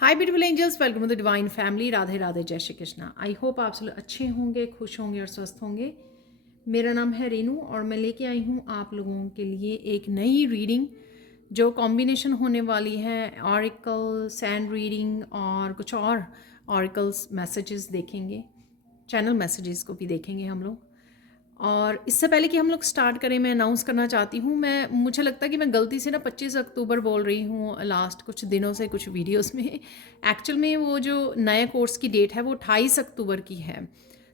Hi beautiful angels, welcome to the divine family. Radhe Radhe, जय Shri Krishna. I hope आप सब अच्छे होंगे, खुश होंगे और स्वस्थ होंगे। मेरा नाम है रेनू और मैं लेके आई हूँ आप लोगों के लिए एक नई रीडिंग जो कॉम्बिनेशन होने वाली है ऑरिकल, सैंड रीडिंग और कुछ और ऑरिकल्स मैसेजेस देखेंगे, चैनल मैसेजेस को भी देखेंगे हम लोग। और इससे पहले कि हम लोग स्टार्ट करें, मैं अनाउंस करना चाहती हूँ, मुझे लगता है कि मैं गलती से ना 25 अक्टूबर बोल रही हूँ लास्ट कुछ दिनों से कुछ वीडियोस में। एक्चुअल में वो जो नए कोर्स की डेट है वो 28 अक्टूबर की है।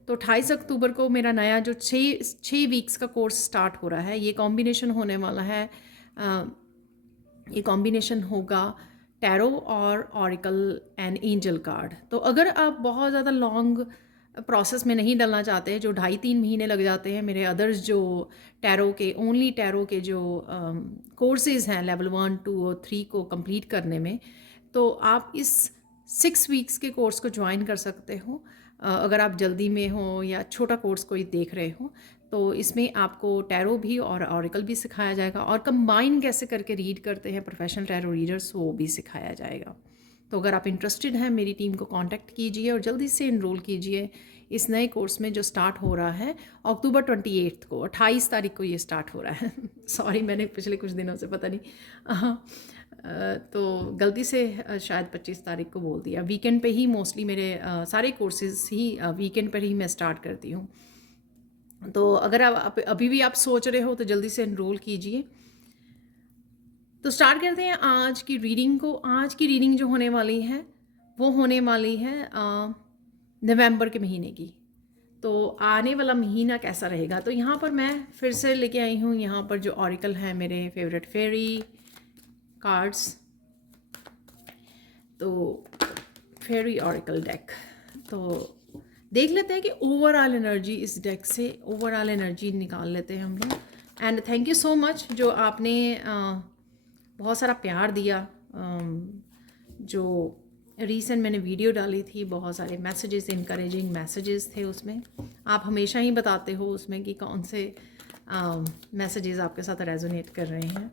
तो 28 अक्टूबर को मेरा नया जो छः वीक्स का कोर्स स्टार्ट हो रहा है। ये कॉम्बिनेशन होने वाला है। ये कॉम्बिनेशन होगा टैरो और ऑरिकल एंड एंजल कार्ड। तो अगर आप बहुत ज़्यादा लॉन्ग प्रोसेस में नहीं डलना चाहते, जो 2.5-3 महीने लग जाते हैं मेरे अदर्स जो टैरो के, ओनली टैरो के जो कोर्सेज़ हैं लेवल 1, 2 और 3 को कंप्लीट करने में, तो आप इस 6 वीक्स के कोर्स को ज्वाइन कर सकते हो। अगर आप जल्दी में हो या छोटा कोर्स कोई देख रहे हो, तो इसमें आपको टैरो भी और ऑरिकल भी सिखाया जाएगा और कंबाइन कैसे करके रीड करते हैं प्रोफेशनल टैरो रीडर्स, वो भी सिखाया जाएगा। तो अगर आप इंटरेस्टेड हैं, मेरी टीम को कांटेक्ट कीजिए और जल्दी से इनरोल कीजिए इस नए कोर्स में जो स्टार्ट हो रहा है अक्टूबर 28 को, 28 तारीख को ये स्टार्ट हो रहा है। सॉरी, मैंने पिछले कुछ दिनों से पता नहीं तो गलती से शायद 25 तारीख को बोल दिया। वीकेंड पे ही मोस्टली मेरे सारे कोर्सेज ही वीकेंड पर ही मैं स्टार्ट करती हूँ। तो अगर आप अभी भी आप सोच रहे हो तो जल्दी से इनरोल कीजिए। तो स्टार्ट करते हैं आज की रीडिंग को। आज की रीडिंग जो होने वाली है वो होने वाली है नवंबर के महीने की। तो आने वाला महीना कैसा रहेगा, तो यहाँ पर मैं फिर से लेके आई हूँ यहाँ पर जो ऑरिकल है मेरे फेवरेट फेरी कार्ड्स। तो फेरी ऑरिकल डेक, तो देख लेते हैं कि ओवरऑल एनर्जी इस डेक से, ओवरऑल एनर्जी निकाल लेते हैं हम लोग। And thank you so much जो आपने बहुत सारा प्यार दिया। जो रीसेंट मैंने वीडियो डाली थी, बहुत सारे मैसेजेस, इनकरेजिंग मैसेजेस थे उसमें। आप हमेशा ही बताते हो उसमें कि कौन से मैसेजेस आपके साथ रेजोनेट कर रहे हैं।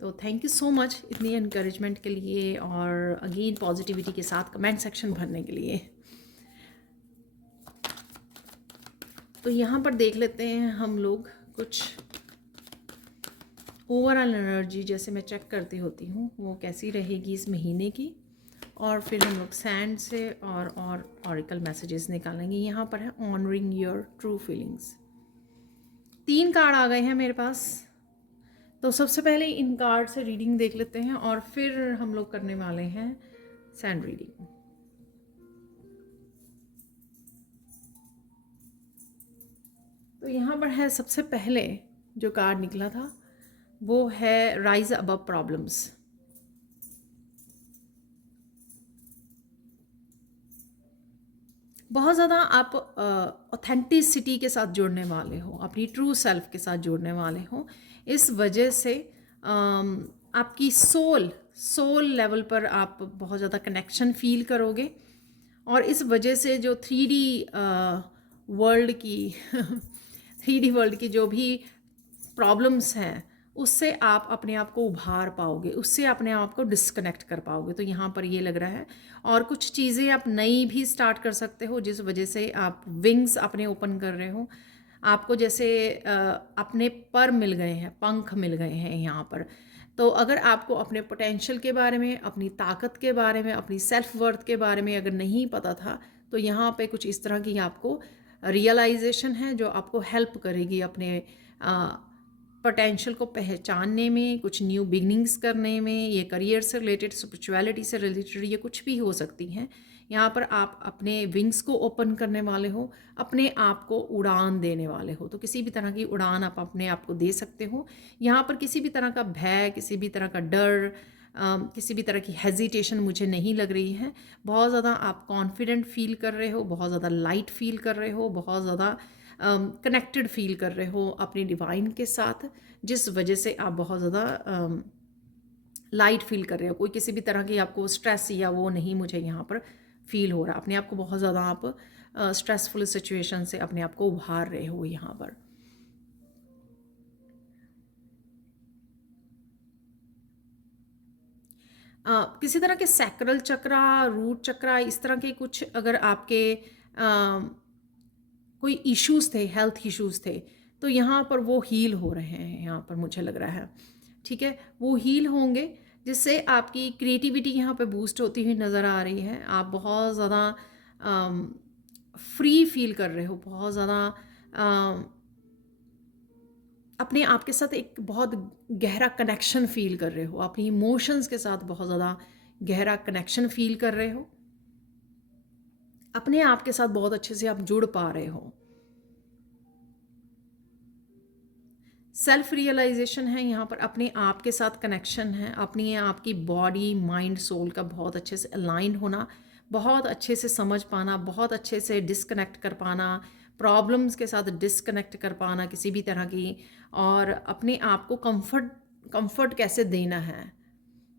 तो थैंक यू सो मच इतनी इनकरेजमेंट के लिए और अगेन पॉजिटिविटी के साथ कमेंट सेक्शन भरने के लिए। तो यहाँ पर देख लेते हैं हम लोग कुछ ओवरऑल एनर्जी, जैसे मैं चेक करती होती हूँ, वो कैसी रहेगी इस महीने की। और फिर हम लोग सैंड से और ऑरिकल मैसेजेस निकालेंगे। यहाँ पर है honouring your true feelings. 3 card आ गए हैं मेरे पास। तो सबसे पहले इन कार्ड से रीडिंग देख लेते हैं और फिर हम लोग करने वाले हैं सैंड रीडिंग। तो यहाँ पर है सबसे पहले जो कार्ड निकला था वो है राइज अबव प्रॉब्लम्स। बहुत ज़्यादा आप ऑथेंटिसिटी के साथ जुड़ने वाले हो, अपनी ट्रू सेल्फ के साथ जुड़ने वाले हो। इस वजह से आपकी सोल लेवल पर आप बहुत ज़्यादा कनेक्शन फील करोगे। और इस वजह से जो 3D वर्ल्ड की 3D वर्ल्ड की जो भी प्रॉब्लम्स हैं उससे आप अपने आप को उभार पाओगे, उससे अपने आप को डिस्कनेक्ट कर पाओगे। तो यहाँ पर ये लग रहा है। और कुछ चीज़ें आप नई भी स्टार्ट कर सकते हो जिस वजह से आप विंग्स अपने ओपन कर रहे हो। आपको जैसे अपने पर मिल गए हैं, पंख मिल गए हैं यहाँ पर। तो अगर आपको अपने पोटेंशियल के बारे में, अपनी ताकत के बारे में, अपनी सेल्फ वर्थ के बारे में अगर नहीं पता था, तो यहाँ पे कुछ इस तरह की आपको रियलाइजेशन है जो आपको हेल्प करेगी अपने पोटेंशियल को पहचानने में, कुछ न्यू बिगनिंग्स करने में। ये करियर से रिलेटेड, स्पिरिचुअलिटी से रिलेटेड, ये कुछ भी हो सकती हैं। यहाँ पर आप अपने विंग्स को ओपन करने वाले हो, अपने आप को उड़ान देने वाले हो। तो किसी भी तरह की उड़ान आप अपने आप को दे सकते हो। यहाँ पर किसी भी तरह का भय, किसी भी तरह का डर, किसी भी तरह की हेजिटेशन मुझे नहीं लग रही है। बहुत ज़्यादा आप कॉन्फिडेंट फील कर रहे हो, बहुत ज़्यादा लाइट फील कर रहे हो, बहुत ज़्यादा कनेक्टेड फील कर रहे हो अपने डिवाइन के साथ, जिस वजह से आप बहुत ज़्यादा लाइट फील कर रहे हो। कोई किसी भी तरह की आपको स्ट्रेस या वो नहीं मुझे यहाँ पर फील हो रहा। अपने आप को बहुत ज़्यादा आप स्ट्रेसफुल सिचुएशन से अपने आप को उभार रहे हो यहाँ पर। किसी तरह के सैक्रल चक्रा, रूट चक्रा, इस तरह के कुछ अगर आपके कोई इश्यूज थे, हेल्थ इश्यूज थे, तो यहाँ पर वो हील हो रहे हैं, यहाँ पर मुझे लग रहा है। ठीक है, वो हील होंगे, जिससे आपकी क्रिएटिविटी यहाँ पे बूस्ट होती हुई नज़र आ रही है। आप बहुत ज़्यादा फ्री फील कर रहे हो, बहुत ज़्यादा अपने आप के साथ एक बहुत गहरा कनेक्शन फील कर रहे हो, अपनी इमोशंस के साथ बहुत ज़्यादा गहरा कनेक्शन फील कर रहे हो, अपने आप के साथ बहुत अच्छे से आप जुड़ पा रहे हो। सेल्फ रियलाइजेशन है यहाँ पर, अपने आप के साथ कनेक्शन है, अपनी आपकी बॉडी माइंड सोल का बहुत अच्छे से अलाइन होना, बहुत अच्छे से समझ पाना, बहुत अच्छे से डिस्कनेक्ट कर पाना, प्रॉब्लम्स के साथ डिस्कनेक्ट कर पाना किसी भी तरह की, और अपने आप को कंफर्ट कैसे देना है।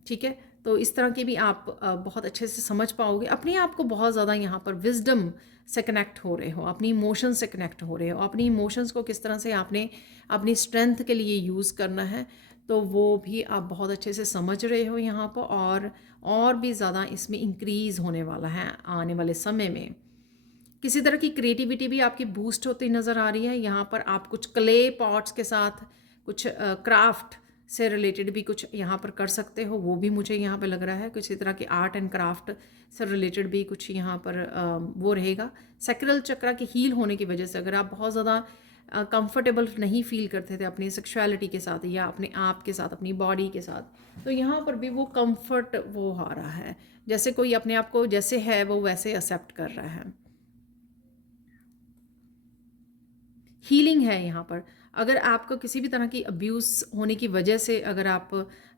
ठीक है, तो इस तरह के भी आप बहुत अच्छे से समझ पाओगे। अपने आप को बहुत ज़्यादा यहाँ पर विजडम से कनेक्ट हो रहे हो, अपनी इमोशंस से कनेक्ट हो रहे हो, अपनी इमोशंस को किस तरह से आपने अपनी स्ट्रेंथ के लिए यूज़ करना है, तो वो भी आप बहुत अच्छे से समझ रहे हो यहाँ पर। और भी ज़्यादा इसमें इंक्रीज़ होने वाला है आने वाले समय में। किसी तरह की क्रिएटिविटी भी आपकी बूस्ट होती नज़र आ रही है। यहाँ पर आप कुछ क्ले पॉट्स के साथ कुछ क्राफ्ट से रिलेटेड भी कुछ यहाँ पर कर सकते हो, वो भी मुझे यहाँ पे लग रहा है। किसी तरह की आर्ट एंड क्राफ्ट से रिलेटेड भी कुछ यहाँ पर वो रहेगा। सैक्रल चक्रा के हील होने की वजह से अगर आप बहुत ज़्यादा कंफर्टेबल नहीं फील करते थे अपनी सेक्सुअलिटी के साथ या अपने आप के साथ, अपनी बॉडी के साथ, तो यहाँ पर भी वो कंफर्ट वो आ रहा है, जैसे कोई अपने आप को जैसे है वो वैसे एक्सेप्ट कर रहा है। हीलिंग है यहाँ पर। अगर आपको किसी भी तरह की अब्यूज़ होने की वजह से अगर आप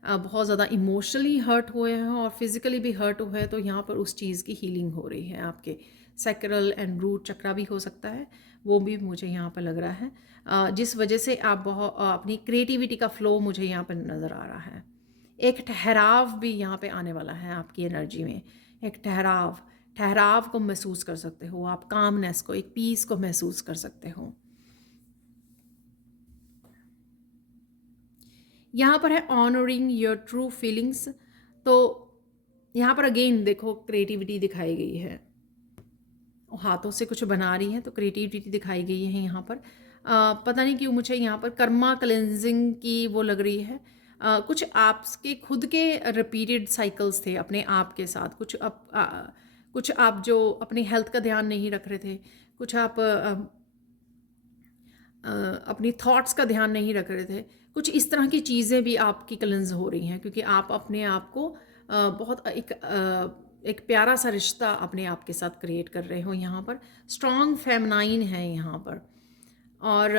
बहुत ज़्यादा इमोशनली हर्ट हुए हैं और फिज़िकली भी हर्ट हुए हैं, तो यहाँ पर उस चीज़ की हीलिंग हो रही है। आपके सैक्रल एंड रूट चक्रा भी हो सकता है, वो भी मुझे यहाँ पर लग रहा है, जिस वजह से आप बहुत अपनी क्रिएटिविटी का फ्लो मुझे यहाँ पर नज़र आ रहा है। एक ठहराव भी यहाँ पे आने वाला है आपकी एनर्जी में। एक ठहराव को महसूस कर सकते हो आप, कामनेस को, एक पीस को महसूस कर सकते हो। यहाँ पर है ऑनरिंग योर ट्रू फीलिंग्स। तो यहाँ पर अगेन देखो क्रिएटिविटी दिखाई गई है, हाथों से कुछ बना रही है तो क्रिएटिविटी दिखाई गई है यहाँ पर। पता नहीं क्यों मुझे यहाँ पर कर्मा क्लेंजिंग की वो लग रही है। कुछ आपके खुद के रिपीटेड साइकिल्स थे अपने आप के साथ, कुछ आप जो अपनी हेल्थ का ध्यान नहीं रख रहे थे, कुछ आप अपनी थॉट्स का ध्यान नहीं रख रहे थे, कुछ इस तरह की चीज़ें भी आपकी क्लेंज हो रही हैं, क्योंकि आप अपने आप को बहुत एक प्यारा सा रिश्ता अपने आप के साथ क्रिएट कर रहे हो। यहाँ पर स्ट्रॉन्ग फेमनाइन है यहाँ पर, और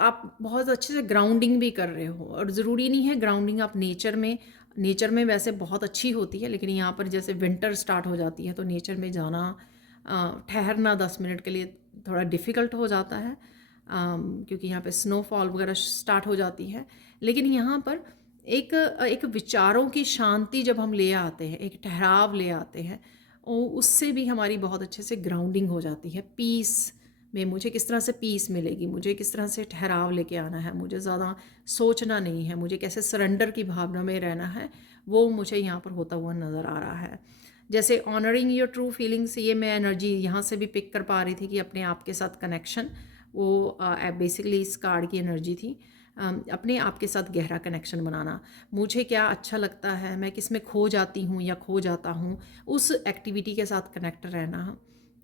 आप बहुत अच्छे से ग्राउंडिंग भी कर रहे हो। और ज़रूरी नहीं है ग्राउंडिंग आप नेचर में वैसे बहुत अच्छी होती है, लेकिन यहाँ पर जैसे विंटर स्टार्ट हो जाती है तो नेचर में जाना, ठहरना 10 मिनट के लिए थोड़ा डिफ़िकल्ट हो जाता है, क्योंकि यहाँ पे स्नोफॉल वगैरह स्टार्ट हो जाती है। लेकिन यहाँ पर एक विचारों की शांति जब हम ले आते हैं, एक ठहराव ले आते हैं, उससे भी हमारी बहुत अच्छे से ग्राउंडिंग हो जाती है। पीस में मुझे किस तरह से पीस मिलेगी, मुझे किस तरह से ठहराव लेके आना है, मुझे ज़्यादा सोचना नहीं है, मुझे कैसे सरेंडर की भावना में रहना है, वो मुझे यहाँ पर होता हुआ नज़र आ रहा है। जैसे ऑनरिंग योर ट्रू फीलिंग्स, ये मैं एनर्जी यहाँ से भी पिक कर पा रही थी कि अपने आप के साथ कनेक्शन, वो बेसिकली इस कार्ड की एनर्जी थी। अपने आप के साथ गहरा कनेक्शन बनाना, मुझे क्या अच्छा लगता है, मैं किस में खो जाती हूँ या खो जाता हूँ, उस एक्टिविटी के साथ कनेक्ट रहना।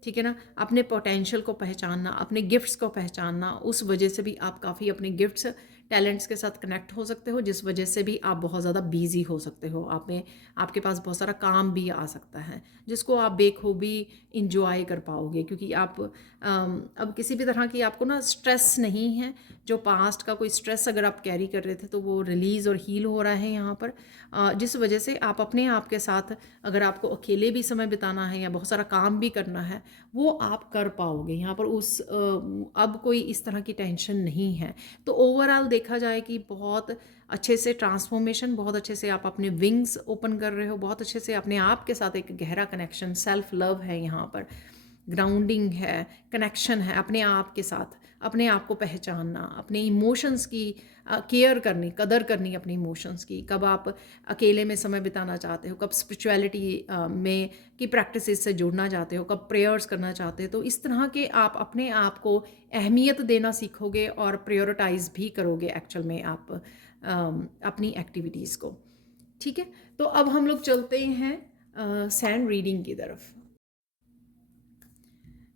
ठीक है ना, अपने पोटेंशियल को पहचानना, अपने गिफ्ट्स को पहचानना, उस वजह से भी आप काफ़ी अपने गिफ्ट्स टैलेंट्स के साथ कनेक्ट हो सकते हो, जिस वजह से भी आप बहुत ज़्यादा बिजी हो सकते हो। आपके पास बहुत सारा काम भी आ सकता है जिसको आप बेखूबी इंजॉय कर पाओगे, क्योंकि आप अब किसी भी तरह की आपको ना स्ट्रेस नहीं है। जो पास्ट का कोई स्ट्रेस अगर आप कैरी कर रहे थे तो वो रिलीज़ और हील हो रहा है यहाँ पर, जिस वजह से आप अपने आप के साथ, अगर आपको अकेले भी समय बिताना है या बहुत सारा काम भी करना है, वो आप कर पाओगे यहाँ पर। अब कोई इस तरह की टेंशन नहीं है। तो ओवरऑल देखा जाए कि बहुत अच्छे से ट्रांसफॉर्मेशन, बहुत अच्छे से आप अपने विंग्स ओपन कर रहे हो, बहुत अच्छे से अपने आप के साथ एक गहरा कनेक्शन, सेल्फ लव है यहाँ पर। ग्राउंडिंग है, कनेक्शन है अपने आप के साथ, अपने आप को पहचानना, अपने इमोशंस की केयर करनी, कदर करनी अपने इमोशंस की। कब आप अकेले में समय बिताना चाहते हो, कब स्पिरिचुअलिटी में की प्रैक्टिसेस से जुड़ना चाहते हो, कब प्रेयर्स करना चाहते हो, तो इस तरह के आप अपने आप को अहमियत देना सीखोगे और प्रायोरिटाइज भी करोगे एक्चुअल में आप अपनी एक्टिविटीज़ को। ठीक है, तो अब हम लोग चलते हैं सैंड रीडिंग की तरफ।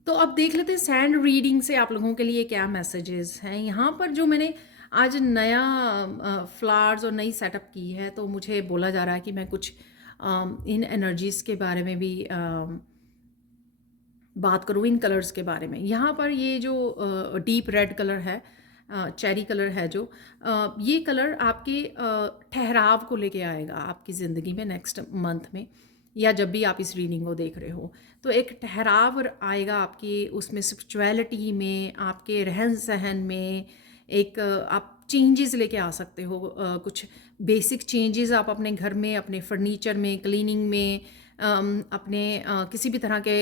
तो अब देख लेते हैं सैंड रीडिंग से आप लोगों के लिए क्या मैसेजेस हैं। यहाँ पर जो मैंने आज नया फ्लावर्स और नई सेटअप की है, तो मुझे बोला जा रहा है कि मैं कुछ इन एनर्जीज़ के बारे में भी बात करूँ, इन कलर्स के बारे में। यहाँ पर ये जो डीप रेड कलर है, चेरी कलर है जो, ये कलर आपके ठहराव को लेके आएगा आपकी ज़िंदगी में नेक्स्ट मंथ में, या जब भी आप इस रीडिंग को देख रहे हो। तो एक ठहराव आएगा आपकी उसमें, स्पिरिचुअलिटी में, आपके रहन सहन में। एक आप चेंजेस लेके आ सकते हो, कुछ बेसिक चेंजेस आप अपने घर में, अपने फर्नीचर में, क्लीनिंग में, अपने किसी भी तरह के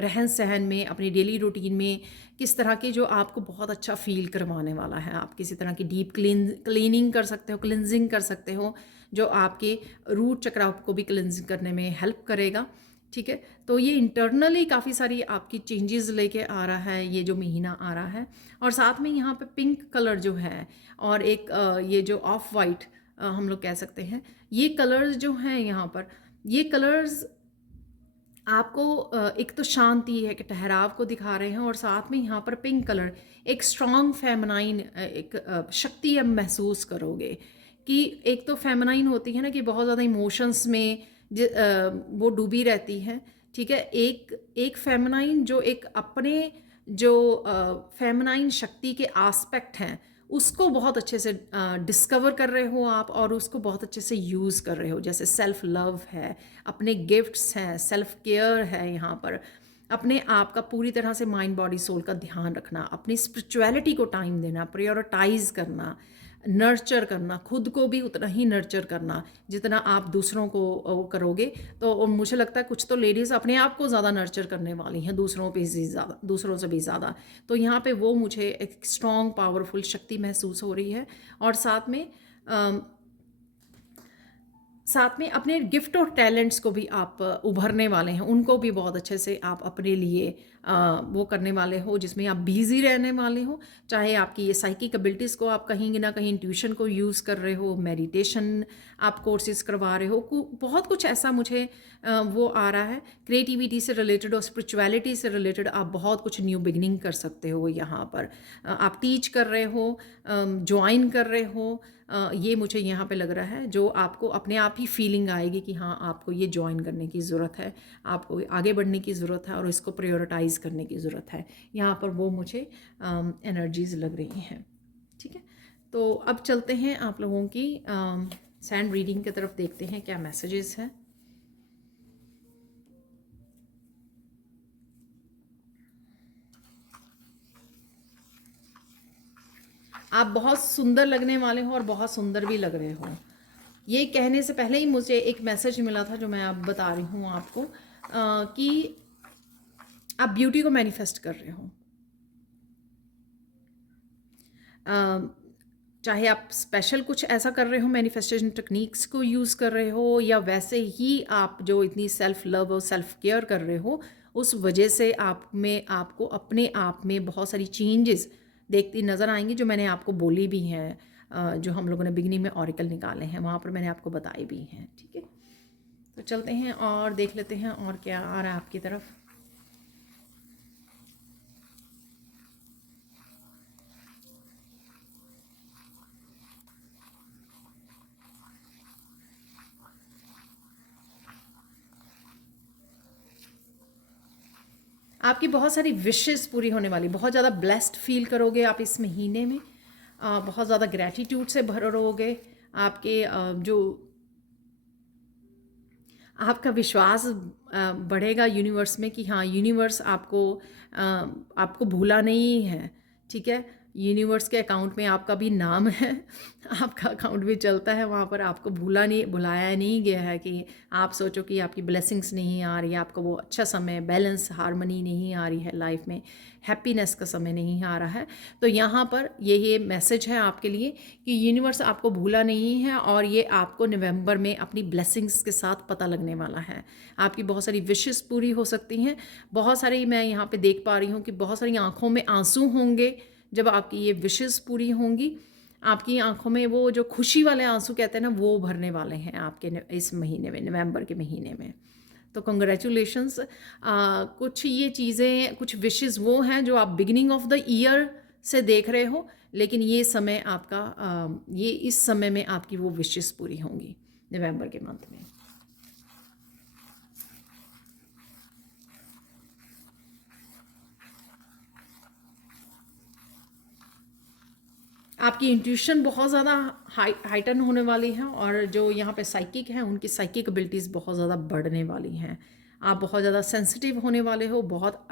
रहन सहन में, अपनी डेली रूटीन में, किस तरह के जो आपको बहुत अच्छा फील करवाने वाला है। आप किसी तरह की डीप क्लीनिंग कर सकते हो, क्लिनजिंग कर सकते हो, जो आपके रूट चक्र को भी क्लिनजिंग करने में हेल्प करेगा। ठीक है, तो ये इंटरनली काफ़ी सारी आपकी चेंजेस लेके आ रहा है ये जो महीना आ रहा है। और साथ में यहाँ पे पिंक कलर जो है, और एक ये जो ऑफ वाइट हम लोग कह सकते हैं, ये कलर्स जो हैं यहाँ पर, ये कलर्स आपको एक तो शांति है कि ठहराव को दिखा रहे हैं, और साथ में यहाँ पर पिंक कलर एक स्ट्रॉन्ग फेमिनाइन, एक शक्ति अब महसूस करोगे। कि एक तो फेमिनाइन होती है ना कि बहुत ज़्यादा इमोशंस में वो डूबी रहती है। ठीक है, एक फेमिनाइन जो एक अपने जो फेमिनाइन शक्ति के आस्पेक्ट हैं उसको बहुत अच्छे से डिस्कवर कर रहे हो आप, और उसको बहुत अच्छे से यूज़ कर रहे हो। जैसे सेल्फ लव है, अपने गिफ्ट्स हैं, सेल्फ केयर है, यहाँ पर अपने आप का पूरी तरह से माइंड बॉडी सोल का ध्यान रखना, अपनी स्पिरिचुअलिटी को टाइम देना, प्रायोरिटाइज करना, नर्चर करना, खुद को भी उतना ही नर्चर करना जितना आप दूसरों को करोगे। तो और मुझे लगता है कुछ तो लेडीज़ अपने आप को ज़्यादा नर्चर करने वाली हैं दूसरों पे ज़्यादा, दूसरों से भी ज़्यादा। तो यहाँ पे वो मुझे एक स्ट्रॉन्ग पावरफुल शक्ति महसूस हो रही है। और साथ में अपने गिफ्ट और टैलेंट्स को भी आप उभरने वाले हैं, उनको भी बहुत अच्छे से आप अपने लिए वो करने वाले हो, जिसमें आप बिजी रहने वाले हो। चाहे आपकी ये साइकिक एबिलिटीज़ को आप कहीं ना कहीं ट्यूशन को यूज़ कर रहे हो, मेडिटेशन आप कोर्सेज करवा रहे हो, बहुत कुछ ऐसा मुझे वो आ रहा है। क्रिएटिविटी से रिलेटेड और स्पिरिचुअलिटी से रिलेटेड आप बहुत कुछ न्यू बिगनिंग कर सकते हो यहाँ पर। आप टीच कर रहे हो, ज्वाइन कर रहे हो, ये मुझे यहाँ पे लग रहा है, जो आपको अपने आप ही फीलिंग आएगी कि हाँ आपको ये ज्वाइन करने की ज़रूरत है, आपको आगे बढ़ने की ज़रूरत है और इसको प्रायोरिटाइज़ करने की ज़रूरत है। यहाँ पर वो मुझे एनर्जीज़ लग रही हैं। ठीक है, तो अब चलते हैं आप लोगों की सैंड रीडिंग की तरफ, देखते हैं क्या मैसेजेस हैं। आप बहुत सुंदर लगने वाले हो और बहुत सुंदर भी लग रहे हो। ये कहने से पहले ही मुझे एक मैसेज मिला था जो मैं अब बता रही हूँ आपको, कि आप ब्यूटी को मैनिफेस्ट कर रहे हो। चाहे आप स्पेशल कुछ ऐसा कर रहे हो, मैनिफेस्टेशन टेक्निक्स को यूज़ कर रहे हो, या वैसे ही आप जो इतनी सेल्फ लव और सेल्फ केयर कर रहे हो, उस वजह से आपको अपने आप में बहुत सारी चेंजेस देखती नज़र आएंगी, जो मैंने आपको बोली भी हैं, जो हम लोगों ने बिगनिंग में ऑरिकल निकाले हैं वहाँ पर मैंने आपको बताई भी हैं। ठीक है, तो चलते हैं और देख लेते हैं और क्या आ रहा है आपकी तरफ। आपकी बहुत सारी विशेस पूरी होने वाली, बहुत ज़्यादा ब्लेस्ड फील करोगे आप इस महीने में, बहुत ज़्यादा ग्रैटिट्यूड से भरोगे। आपके जो आपका विश्वास बढ़ेगा यूनिवर्स में कि हाँ यूनिवर्स आपको भूला नहीं है। ठीक है, यूनिवर्स के अकाउंट में आपका भी नाम है, आपका अकाउंट भी चलता है वहाँ पर, आपको बुलाया नहीं गया है कि आप सोचो कि आपकी ब्लेसिंग्स नहीं आ रही है, आपका वो अच्छा समय, बैलेंस, हारमनी नहीं आ रही है लाइफ में, हैप्पीनेस का समय नहीं आ रहा है। तो यहाँ पर ये मैसेज है आपके लिए कि यूनिवर्स आपको भूला नहीं है और ये आपको नवंबर में अपनी ब्लेसिंग्स के साथ पता लगने वाला है। आपकी बहुत सारी विशेस पूरी हो सकती हैं, बहुत सारी, मैं यहाँ पे देख पा रही हूँ कि बहुत सारी आँखों में आंसू होंगे जब आपकी ये विशेस पूरी होंगी। आपकी आंखों में वो जो खुशी वाले आंसू कहते हैं ना, वो भरने वाले हैं आपके इस महीने में, नवंबर के महीने में। तो कंग्रेचुलेशंस। कुछ ये चीज़ें, कुछ विशेस वो हैं जो आप बिगिनिंग ऑफ द ईयर से देख रहे हो, लेकिन ये समय आपका ये इस समय में आपकी वो विशेस पूरी होंगी नवंबर के मंथ में। आपकी इंट्यूशन बहुत ज़्यादा हाइटन होने वाली है, और जो यहाँ पे साइकिक हैं उनकी साइकिक एबिलिटीज़ बहुत ज़्यादा बढ़ने वाली हैं। आप बहुत ज़्यादा सेंसिटिव होने वाले हो, बहुत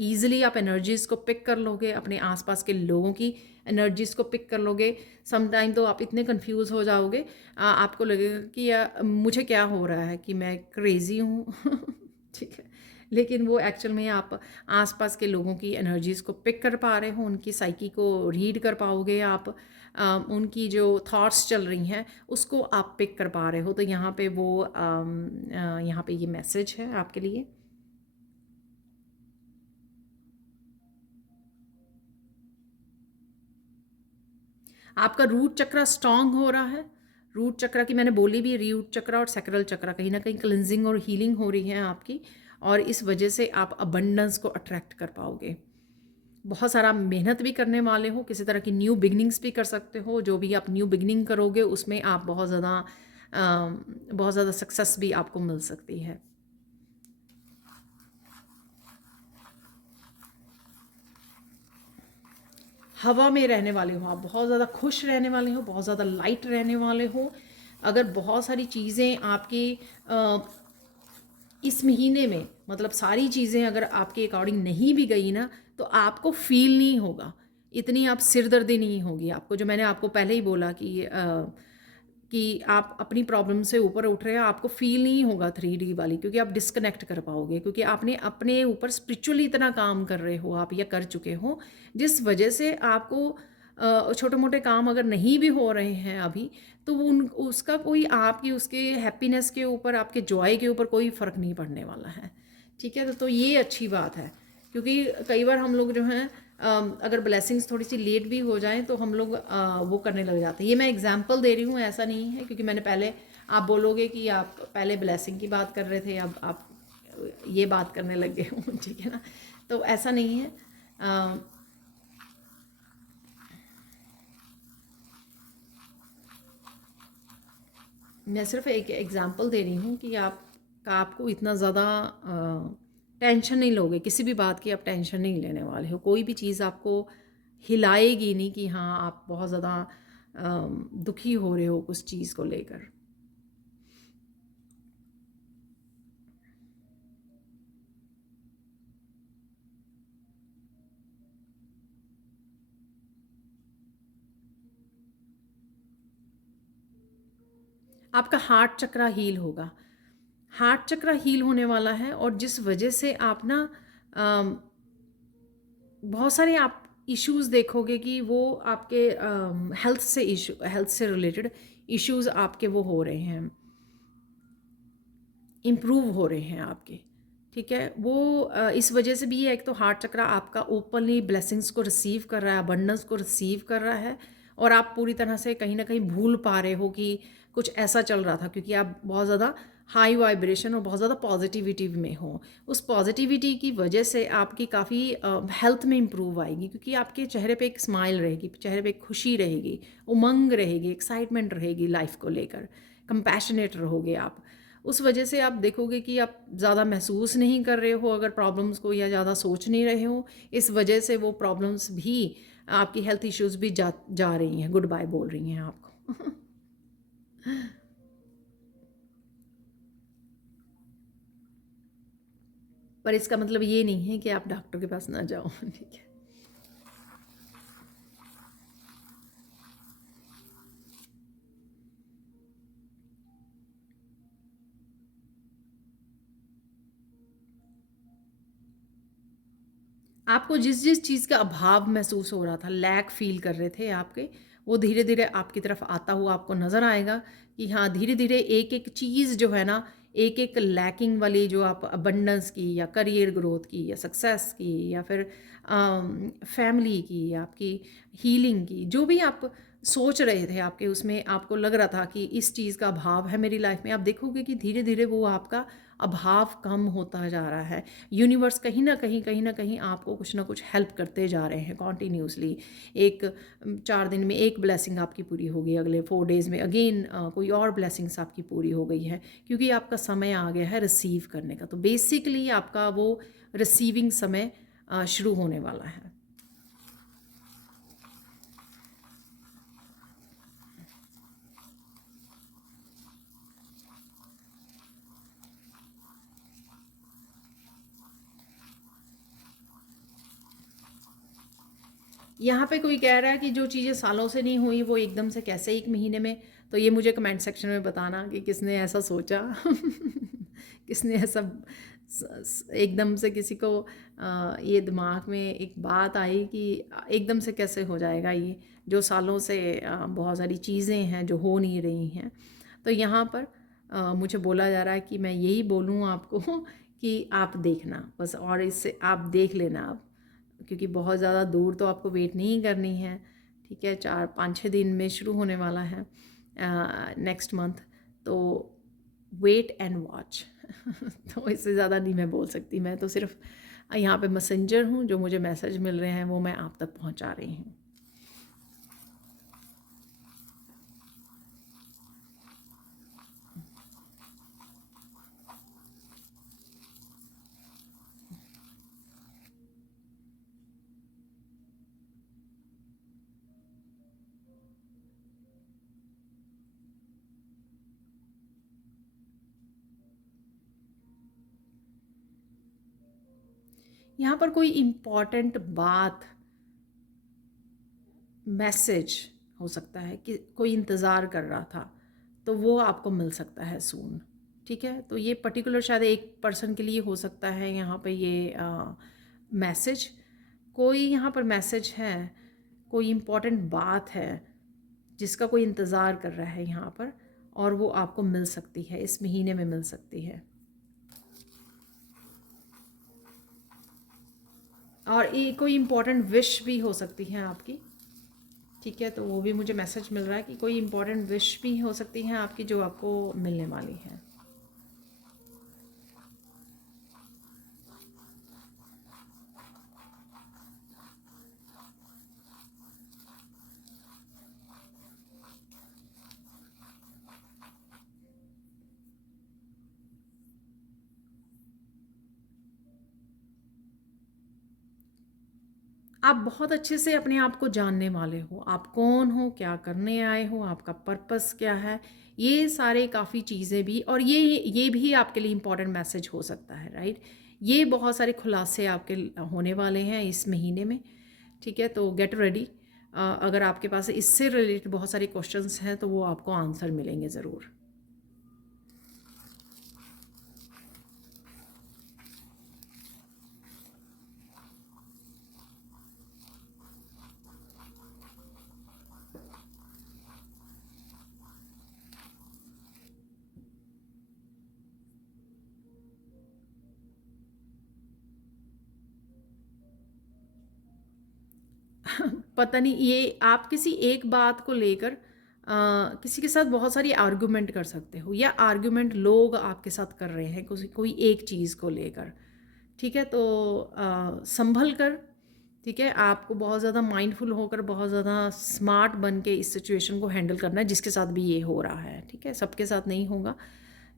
ईजिली आप एनर्जीज़ को पिक कर लोगे, अपने आसपास के लोगों की एनर्जीज़ को पिक कर लोगे। समटाइम तो आप इतने कंफ्यूज हो जाओगे, आपको लगेगा कि मुझे क्या हो रहा है, कि मैं क्रेज़ी हूँ ठीक है, लेकिन वो एक्चुअल में आप आसपास के लोगों की एनर्जीज़ को पिक कर पा रहे हो, उनकी साइकी को रीड कर पाओगे आप, उनकी जो थॉट्स चल रही हैं उसको आप पिक कर पा रहे हो। तो यहाँ पे वो यहाँ पे ये मैसेज है आपके लिए। आपका रूट चक्रा स्ट्रांग हो रहा है। रूट चक्रा की मैंने बोली भी, रूट चक्रा और सैक्रल चक्रा कहीं ना कहीं क्लिनजिंग और हीलिंग हो रही है आपकी, और इस वजह से आप अबंडेंस को अट्रैक्ट कर पाओगे। बहुत सारा मेहनत भी करने वाले हो, किसी तरह की न्यू बिगनिंग्स भी कर सकते हो। जो भी आप न्यू बिगनिंग करोगे उसमें आप बहुत ज़्यादा सक्सेस भी आपको मिल सकती है। हवा में रहने वाले हो आप, बहुत ज़्यादा खुश रहने वाले हो, बहुत ज़्यादा लाइट रहने वाले हो। अगर बहुत सारी चीज़ें आपकी इस महीने में, मतलब सारी चीज़ें अगर आपके अकॉर्डिंग नहीं भी गई ना, तो आपको फील नहीं होगा, इतनी आप सिरदर्दी नहीं होगी आपको। जो मैंने आपको पहले ही बोला कि आप अपनी प्रॉब्लम से ऊपर उठ रहे हो, आपको फील नहीं होगा 3D वाली, क्योंकि आप डिस्कनेक्ट कर पाओगे, क्योंकि आपने अपने ऊपर स्पिरिचुअली इतना काम कर रहे हो आप, या कर चुके हो, जिस वजह से आपको छोटे मोटे काम अगर नहीं भी हो रहे हैं अभी, तो उन उसका कोई आपकी उसके हैप्पीनेस के ऊपर, आपके जॉय के ऊपर कोई फ़र्क नहीं पड़ने वाला है। ठीक है, तो ये अच्छी बात है, क्योंकि कई बार हम लोग जो हैं अगर ब्लेसिंग्स थोड़ी सी लेट भी हो जाएं तो हम लोग वो करने लग जाते हैं। ये मैं एग्जांपल दे रही हूँ, ऐसा नहीं है, क्योंकि मैंने पहले, आप बोलोगे कि आप पहले ब्लेसिंग की बात कर रहे थे, अब आप ये बात करने लग गए हो ठीक है ना, तो ऐसा नहीं है। मैं सिर्फ एक एग्जांपल दे रही हूँ कि आपको इतना ज़्यादा टेंशन नहीं लोगे, किसी भी बात की आप टेंशन नहीं लेने वाले हो। कोई भी चीज़ आपको हिलाएगी नहीं कि हाँ आप बहुत ज़्यादा दुखी हो रहे हो उस चीज़ को लेकर। आपका हार्ट चक्रा हील होगा, हार्ट चक्रा हील होने वाला है, और जिस वजह से आप ना बहुत सारे आप इश्यूज देखोगे कि वो आपके हेल्थ से रिलेटेड इश्यूज आपके वो हो रहे हैं, इम्प्रूव हो रहे हैं आपके। ठीक है, वो इस वजह से भी है, एक तो हार्ट चक्रा आपका ओपनली ब्लेसिंग्स को रिसीव कर रहा है, अबंडेंस को रिसीव कर रहा है, और आप पूरी तरह से कहीं ना कहीं भूल पा रहे हो कि कुछ ऐसा चल रहा था, क्योंकि आप बहुत ज़्यादा हाई वाइब्रेशन और बहुत ज़्यादा पॉजिटिविटी में हो। उस पॉजिटिविटी की वजह से आपकी काफ़ी हेल्थ में इम्प्रूव आएगी, क्योंकि आपके चेहरे पे एक स्माइल रहेगी, चेहरे पे एक खुशी रहेगी, उमंग रहेगी, एक्साइटमेंट रहेगी लाइफ को लेकर, कंपैशनेट रहोगे आप। उस वजह से आप देखोगे कि आप ज़्यादा महसूस नहीं कर रहे हो अगर प्रॉब्लम्स को, या ज़्यादा सोच नहीं रहे हो। इस वजह से वो प्रॉब्लम्स भी, आपकी हेल्थ इश्यूज भी जा रही हैं, गुड बाय बोल रही हैं आपको पर इसका मतलब ये नहीं है कि आप डॉक्टर के पास ना जाओ ठीक है। आपको जिस जिस चीज़ का अभाव महसूस हो रहा था, लैक फील कर रहे थे आपके, वो धीरे धीरे आपकी तरफ आता हुआ आपको नज़र आएगा कि हाँ, धीरे धीरे एक एक चीज़ जो है ना, एक एक लैकिंग वाली जो आप अबंडेंस की या करियर ग्रोथ की या सक्सेस की या फिर फैमिली की या आपकी हीलिंग की, जो भी आप सोच रहे थे आपके उसमें आपको लग रहा था कि इस चीज़ का अभाव है मेरी लाइफ में, आप देखोगे कि धीरे धीरे वो आपका अभाव कम होता जा रहा है। यूनिवर्स कहीं ना कहीं आपको कुछ ना कुछ हेल्प करते जा रहे हैं कॉन्टीन्यूसली। एक 4 दिन में एक ब्लेसिंग आपकी पूरी हो गई, अगले 4 डेज़ में अगेन कोई और ब्लेसिंग्स आपकी पूरी हो गई है, क्योंकि आपका समय आ गया है रिसीव करने का। तो बेसिकली आपका वो रिसीविंग समय शुरू होने वाला है। यहाँ पे कोई कह रहा है कि जो चीज़ें सालों से नहीं हुई वो एकदम से कैसे एक महीने में, तो ये मुझे कमेंट सेक्शन में बताना कि किसने ऐसा सोचा किसने ऐसा एकदम से किसी को ये दिमाग में एक बात आई कि एकदम से कैसे हो जाएगा ये, जो सालों से बहुत सारी चीज़ें हैं जो हो नहीं रही हैं। तो यहाँ पर मुझे बोला जा रहा है कि मैं यही बोलूँ आपको कि आप देखना बस, और इससे आप देख लेना आप, क्योंकि बहुत ज़्यादा दूर तो आपको वेट नहीं करनी है। ठीक है, 4 5 6 दिन में शुरू होने वाला है नेक्स्ट मंथ, तो वेट एंड वॉच तो इससे ज़्यादा नहीं मैं बोल सकती। मैं तो सिर्फ यहाँ पे मैसेंजर हूँ, जो मुझे मैसेज मिल रहे हैं वो मैं आप तक पहुँचा रही हूँ। यहाँ पर कोई इम्पॉर्टेंट बात, मैसेज हो सकता है कि कोई इंतज़ार कर रहा था, तो वो आपको मिल सकता है सून। ठीक है, तो ये पर्टिकुलर शायद एक पर्सन के लिए हो सकता है यहाँ पे ये मैसेज। कोई यहाँ पर मैसेज है, कोई इम्पॉर्टेंट बात है जिसका कोई इंतज़ार कर रहा है यहाँ पर, और वो आपको मिल सकती है, इस महीने में मिल सकती है। और ये कोई इम्पॉर्टेंट विश भी हो सकती है आपकी। ठीक है, तो वो भी मुझे मैसेज मिल रहा है कि कोई इम्पॉर्टेंट विश भी हो सकती है आपकी जो आपको मिलने वाली है। आप बहुत अच्छे से अपने आप को जानने वाले हो, आप कौन हो, क्या करने आए हो, आपका पर्पस क्या है, ये सारे काफ़ी चीज़ें भी, और ये भी आपके लिए इम्पॉर्टेंट मैसेज हो सकता है, राइट। ये बहुत सारे खुलासे आपके होने वाले हैं इस महीने में। ठीक है, तो गेट रेडी। अगर आपके पास इससे रिलेटेड बहुत सारे क्वेश्चंस हैं तो वो आपको आंसर मिलेंगे ज़रूर। पता नहीं, ये आप किसी एक बात को लेकर किसी के साथ बहुत सारी आर्गुमेंट कर सकते हो, या आर्गुमेंट लोग आपके साथ कर रहे हैं कोई एक चीज़ को लेकर। ठीक है, तो संभल कर, ठीक है, आपको बहुत ज़्यादा माइंडफुल होकर, बहुत ज़्यादा स्मार्ट बन के इस सिचुएशन को हैंडल करना है, जिसके साथ भी ये हो रहा है। ठीक है, सबके साथ नहीं होगा,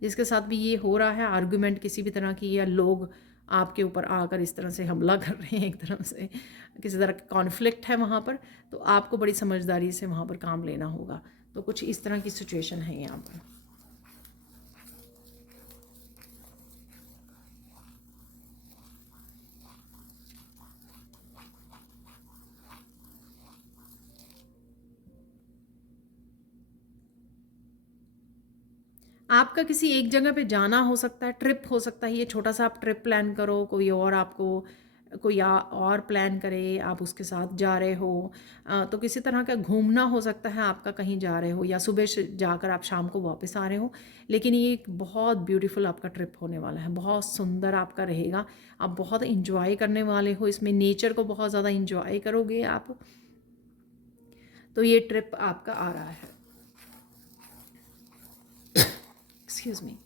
जिसके साथ भी ये हो रहा है आर्गुमेंट किसी भी तरह की, या लोग आपके ऊपर आकर इस तरह से हमला कर रहे हैं, एक तरह से किसी तरह का कॉन्फ्लिक्ट है वहाँ पर, तो आपको बड़ी समझदारी से वहाँ पर काम लेना होगा। तो कुछ इस तरह की सिचुएशन है यहाँ पर। आपका किसी एक जगह पे जाना हो सकता है, ट्रिप हो सकता है, ये छोटा सा आप ट्रिप प्लान करो, कोई और आपको कोई और प्लान करे, आप उसके साथ जा रहे हो, तो किसी तरह का घूमना हो सकता है आपका, कहीं जा रहे हो या सुबह से जाकर आप शाम को वापस आ रहे हो। लेकिन ये एक बहुत ब्यूटीफुल आपका ट्रिप होने वाला है, बहुत सुंदर आपका रहेगा। आप बहुत इंजॉय करने वाले हो इसमें, नेचर को बहुत ज़्यादा इंजॉय करोगे आप। तो ये ट्रिप आपका आ रहा है। Excuse me.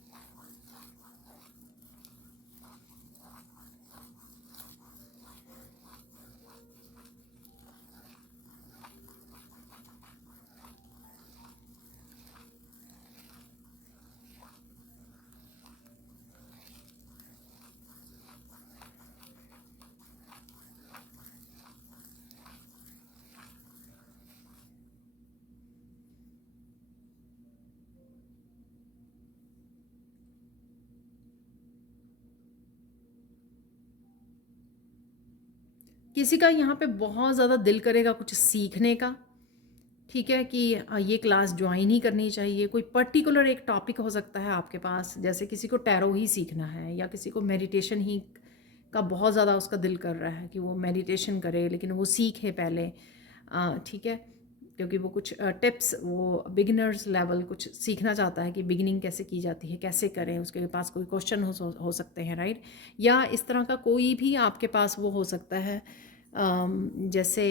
किसी का यहाँ पे बहुत ज़्यादा दिल करेगा कुछ सीखने का, ठीक है, कि ये क्लास ज्वाइन ही करनी चाहिए। कोई पर्टिकुलर एक टॉपिक हो सकता है आपके पास, जैसे किसी को टैरो ही सीखना है या किसी को मेडिटेशन ही का बहुत ज़्यादा उसका दिल कर रहा है कि वो मेडिटेशन करे, लेकिन वो सीखे पहले, ठीक है, क्योंकि वो कुछ टिप्स, वो बिगिनर्स लेवल कुछ सीखना चाहता है कि बिगिनिंग कैसे की जाती है, कैसे करें, उसके पास कोई क्वेश्चन हो सकते हैं, राइट। या इस तरह का कोई भी आपके पास वो हो सकता है, जैसे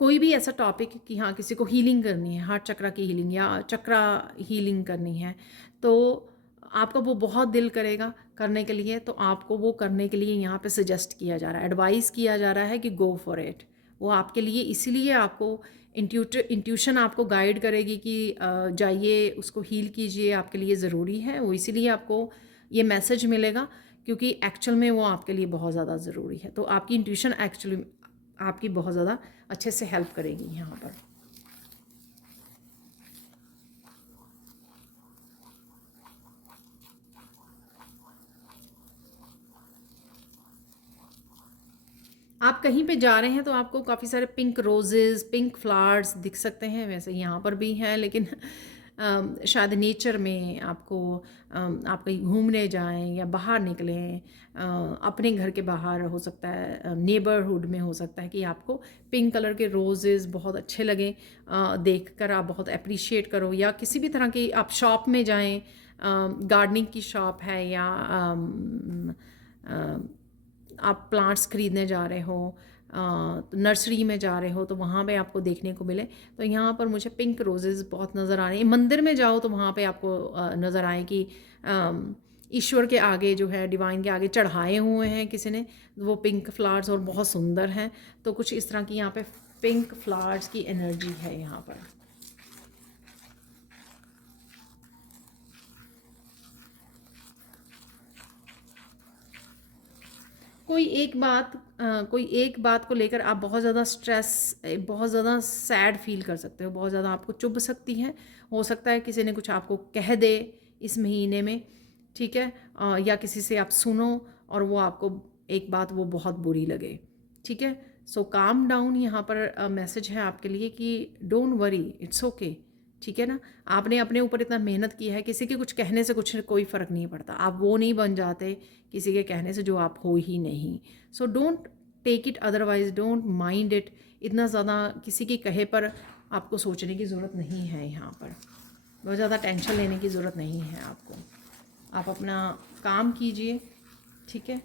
कोई भी ऐसा टॉपिक कि हाँ किसी को हीलिंग करनी है, हार्ट चक्रा की हीलिंग या चक्रा हीलिंग करनी है, तो आपका वो बहुत दिल करेगा करने के लिए, तो आपको वो करने के लिए यहाँ पे सजेस्ट किया जा रहा है, एडवाइस किया जा रहा है कि गो फॉर इट। वो आपके लिए इसीलिए आपको इंट्यूशन आपको गाइड करेगी कि जाइए उसको हील कीजिए, आपके लिए ज़रूरी है वो, इसीलिए आपको ये मैसेज मिलेगा, क्योंकि एक्चुअल में वो आपके लिए बहुत ज़्यादा ज़रूरी है। तो आपकी इंट्यूशन एक्चुअली आपकी बहुत ज़्यादा अच्छे से हेल्प करेगी यहाँ पर। आप कहीं पे जा रहे हैं तो आपको काफ़ी सारे पिंक रोजेज़, पिंक फ्लावर्स दिख सकते हैं, वैसे यहाँ पर भी हैं, लेकिन शायद नेचर में आपको, आप कहीं घूमने जाएं या बाहर निकलें, अपने घर के बाहर हो सकता है, नेबरहुड में हो सकता है कि आपको पिंक कलर के रोजेज़ बहुत अच्छे लगें, देखकर आप बहुत अप्रिशिएट करो, या किसी भी तरह की आप शॉप में जाएं, गार्डनिंग की शॉप है या आप प्लांट्स खरीदने जा रहे हो, तो नर्सरी में जा रहे हो, तो वहाँ पे आपको देखने को मिले। तो यहाँ पर मुझे पिंक रोजेज़ बहुत नज़र आ रहे हैं। मंदिर में जाओ तो वहाँ पे आपको नज़र आए कि ईश्वर के आगे जो है, डिवाइन के आगे चढ़ाए हुए हैं किसी ने वो पिंक फ्लावर्स, और बहुत सुंदर हैं। तो कुछ इस तरह की यहाँ पे पिंक फ्लावर्स की एनर्जी है यहाँ पर। कोई एक बात को लेकर आप बहुत ज़्यादा स्ट्रेस, बहुत ज़्यादा सैड फील कर सकते हो, बहुत ज़्यादा आपको चुभ सकती है। हो सकता है किसी ने कुछ आपको कह दे इस महीने में, ठीक है, या किसी से आप सुनो और वो आपको एक बात वो बहुत बुरी लगे, ठीक है। सो काम डाउन यहाँ पर मैसेज है आपके लिए कि डोंट वरी, इट्स ओके, ठीक है ना। आपने अपने ऊपर इतना मेहनत की है, किसी के कुछ कहने से कुछ कोई फ़र्क नहीं पड़ता, आप वो नहीं बन जाते किसी के कहने से जो आप हो ही नहीं। So don't take it otherwise, don't mind it, इतना ज़्यादा किसी के कहे पर आपको सोचने की ज़रूरत नहीं है। यहाँ पर बहुत ज़्यादा टेंशन लेने की ज़रूरत नहीं है आपको। आप अपना काम कीजिए, ठीक है,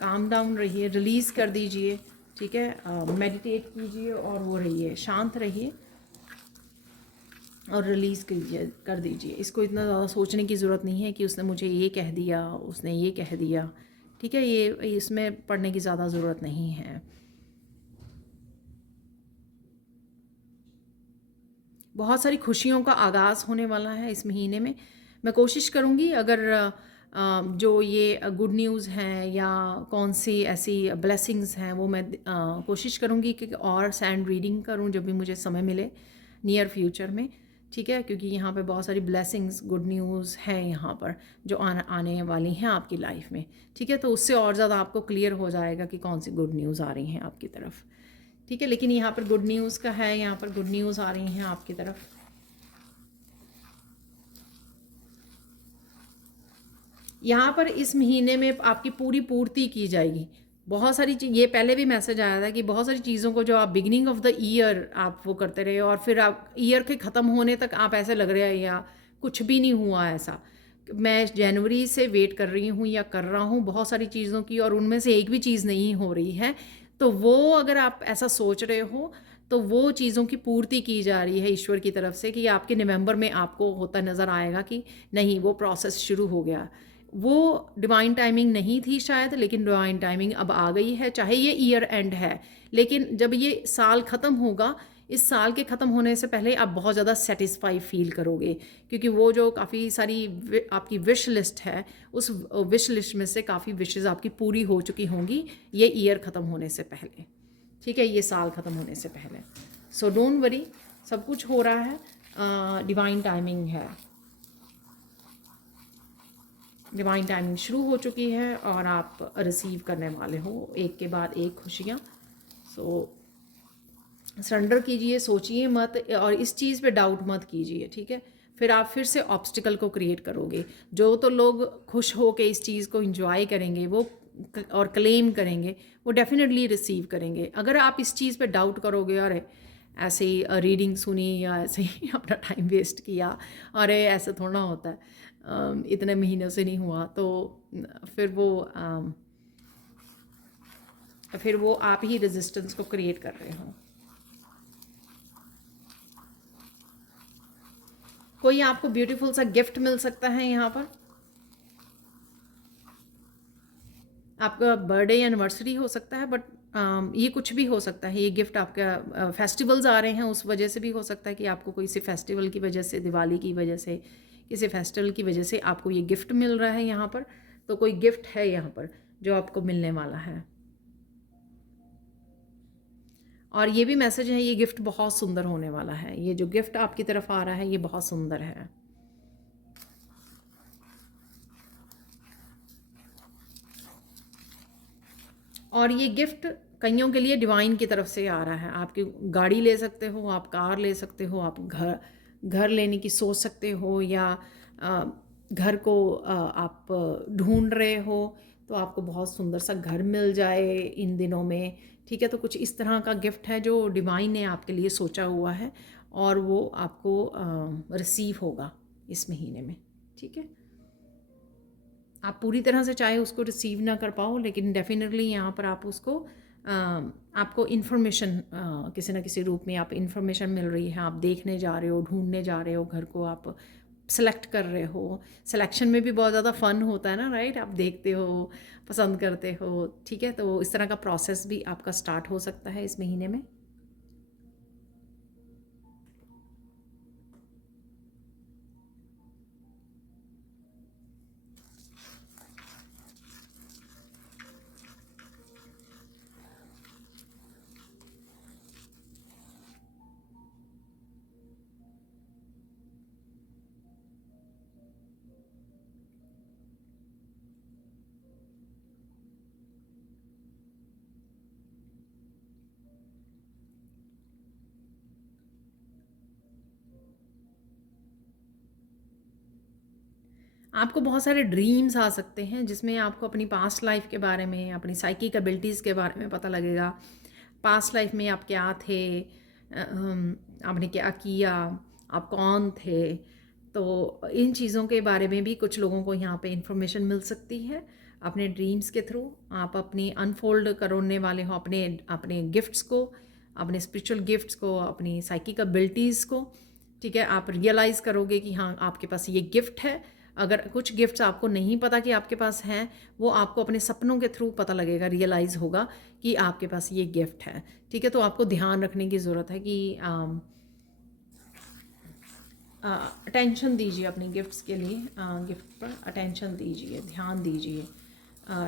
काम डाउन रहिए, रिलीज़ कर दीजिए, ठीक है, मेडिटेट कीजिए और वो रहिए, शांत रहिए और रिलीज़ कीजिए, कर दीजिए। इसको इतना ज़्यादा सोचने की ज़रूरत नहीं है कि उसने मुझे ये कह दिया, उसने ये कह दिया, ठीक है, ये इसमें पढ़ने की ज़्यादा ज़रूरत नहीं है। बहुत सारी खुशियों का आगाज़ होने वाला है इस महीने में। मैं कोशिश करूँगी, अगर जो ये गुड न्यूज़ हैं या कौन सी ऐसी ब्लेसिंग्स हैं, वो मैं कोशिश करूँगी कि और सैंड रीडिंग करूँ जब भी मुझे समय मिले नियर फ्यूचर में, ठीक है, क्योंकि यहाँ पे बहुत सारी ब्लेसिंग्स, गुड न्यूज़ हैं यहाँ पर जो आने वाली हैं आपकी लाइफ में, ठीक है। तो उससे और ज़्यादा आपको क्लियर हो जाएगा कि कौन सी गुड न्यूज़ आ रही हैं आपकी तरफ, ठीक है। लेकिन यहाँ पर गुड न्यूज़ का है, यहाँ पर गुड न्यूज़ आ रही हैं आपकी तरफ। यहाँ पर इस महीने में आपकी पूरी पूर्ति की जाएगी। बहुत सारी चीज़, ये पहले भी मैसेज आया था कि बहुत सारी चीज़ों को जो आप बिगिनिंग ऑफ द ईयर आप वो करते रहे और फिर आप ईयर के ख़त्म होने तक आप ऐसे लग रहे हैं या कुछ भी नहीं हुआ ऐसा। मैं जनवरी से वेट कर रही हूँ या कर रहा हूँ बहुत सारी चीज़ों की और उनमें से एक भी चीज़ नहीं हो रही है। तो वो अगर आप ऐसा सोच रहे हो तो वो चीज़ों की पूर्ति की जा रही है ईश्वर की तरफ से कि आपके नवंबर में आपको होता नज़र आएगा कि नहीं, वो प्रोसेस शुरू हो गया। वो डिवाइन टाइमिंग नहीं थी शायद, लेकिन डिवाइन टाइमिंग अब आ गई है, चाहे ये ईयर एंड है। लेकिन जब ये साल ख़त्म होगा, इस साल के ख़त्म होने से पहले आप बहुत ज़्यादा सेटिस्फाई फील करोगे, क्योंकि वो जो काफ़ी सारी आपकी विश लिस्ट है, उस विश लिस्ट में से काफ़ी विशेज़ आपकी पूरी हो चुकी होंगी ये ईयर ख़त्म होने से पहले, ठीक है, ये साल ख़त्म होने से पहले। सो डोंट वरी, सब कुछ हो रहा है, डिवाइन टाइमिंग है, डिवाइन टाइमिंग शुरू हो चुकी है और आप रिसीव करने वाले हो एक के बाद एक खुशियाँ। सो सरेंडर कीजिए, सोचिए मत और इस चीज़ पे डाउट मत कीजिए, ठीक है। फिर आप फिर से ऑब्स्टिकल को क्रिएट करोगे। जो तो लोग खुश हो के इस चीज़ को इंजॉय करेंगे वो और क्लेम करेंगे, वो डेफिनेटली रिसीव करेंगे। अगर आप इस चीज़ पे डाउट करोगे, अरे ऐसे ही रीडिंग सुनी या ऐसे ही अपना टाइम वेस्ट किया, अरे ऐसा थोड़ा होता है, इतने महीनों से नहीं हुआ, तो फिर वो आप ही रेजिस्टेंस को क्रिएट कर रहे हो। कोई आपको ब्यूटीफुल सा गिफ्ट मिल सकता है यहाँ पर, आपका बर्थडे या एनिवर्सरी हो सकता है, बट ये कुछ भी हो सकता है। ये गिफ्ट आपका फेस्टिवल्स आ रहे हैं उस वजह से भी हो सकता है कि आपको कोई से फेस्टिवल की वजह से, दिवाली की वजह से, किसी फेस्टिवल की वजह से आपको ये गिफ्ट मिल रहा है यहाँ पर। तो कोई गिफ्ट है यहाँ पर जो आपको मिलने वाला है। और ये भी मैसेज है, ये गिफ्ट बहुत सुंदर होने वाला है। ये जो गिफ्ट आपकी तरफ आ रहा है ये बहुत सुंदर है। और ये गिफ्ट कईयों के लिए डिवाइन की तरफ से आ रहा है। आपकी गाड़ी ले सकते हो, आप कार ले सकते हो, आप घर लेने की सोच सकते हो, या घर को आप ढूंढ रहे हो तो आपको बहुत सुंदर सा घर मिल जाए इन दिनों में, ठीक है। तो कुछ इस तरह का गिफ्ट है जो डिवाइन ने आपके लिए सोचा हुआ है और वो आपको रिसीव होगा इस महीने में, ठीक है। आप पूरी तरह से चाहे उसको रिसीव ना कर पाओ, लेकिन डेफिनेटली यहाँ पर आप उसको आपको इन्फॉर्मेशन किसी ना किसी रूप में आप इन्फॉर्मेशन मिल रही है। आप देखने जा रहे हो, ढूंढने जा रहे हो, घर को आप सेलेक्ट कर रहे हो। सिलेक्शन में भी बहुत ज़्यादा फ़न होता है ना, राइट। आप देखते हो, पसंद करते हो, ठीक है। तो इस तरह का प्रोसेस भी आपका स्टार्ट हो सकता है इस महीने में। आपको बहुत सारे ड्रीम्स आ सकते हैं जिसमें आपको अपनी पास्ट लाइफ के बारे में, अपनी साइकिक एबिलिटीज़ के बारे में पता लगेगा। पास्ट लाइफ में आप क्या थे, आपने क्या किया, आप कौन थे। तो इन चीज़ों के बारे में भी कुछ लोगों को यहाँ पे इंफॉर्मेशन मिल सकती है अपने ड्रीम्स के थ्रू। आप अपनी अनफोल्ड करने वाले हो अपने अपने गिफ्ट्स को, अपने स्पिरिचुअल गिफ्ट्स को, अपनी साइकिक एबिलिटीज़ को, ठीक है। आप रियलाइज़ करोगे कि हाँ, आपके पास ये गिफ्ट है। अगर कुछ गिफ्ट्स आपको नहीं पता कि आपके पास हैं, वो आपको अपने सपनों के थ्रू पता लगेगा, रियलाइज़ होगा कि आपके पास ये गिफ्ट है, ठीक है। तो आपको ध्यान रखने की ज़रूरत है कि अटेंशन दीजिए अपनी गिफ्ट्स के लिए, गिफ्ट पर अटेंशन दीजिए, ध्यान दीजिए,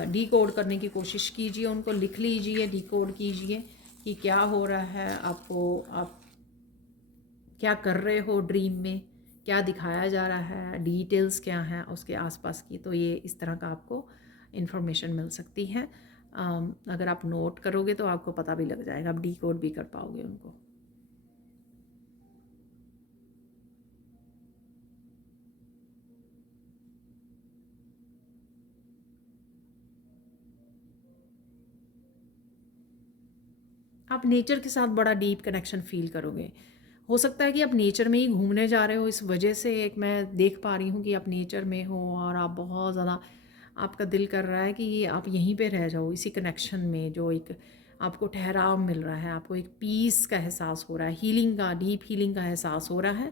डी कोड करने की कोशिश कीजिए, उनको लिख लीजिए, डी कोड कीजिए कि क्या हो रहा है आपको, आप क्या कर रहे हो ड्रीम में, क्या दिखाया जा रहा है, डिटेल्स क्या हैं उसके आसपास की। तो ये इस तरह का आपको इन्फॉर्मेशन मिल सकती है। अगर आप नोट करोगे तो आपको पता भी लग जाएगा, आप डी कोड भी कर पाओगे उनको। आप नेचर के साथ बड़ा डीप कनेक्शन फील करोगे। हो सकता है कि आप नेचर में ही घूमने जा रहे हो, इस वजह से एक मैं देख पा रही हूँ कि आप नेचर में हो और आप बहुत ज़्यादा आपका दिल कर रहा है कि आप यहीं पे रह जाओ, इसी कनेक्शन में जो एक आपको ठहराव मिल रहा है, आपको एक पीस का एहसास हो रहा है, हीलिंग का, डीप हीलिंग का एहसास हो रहा है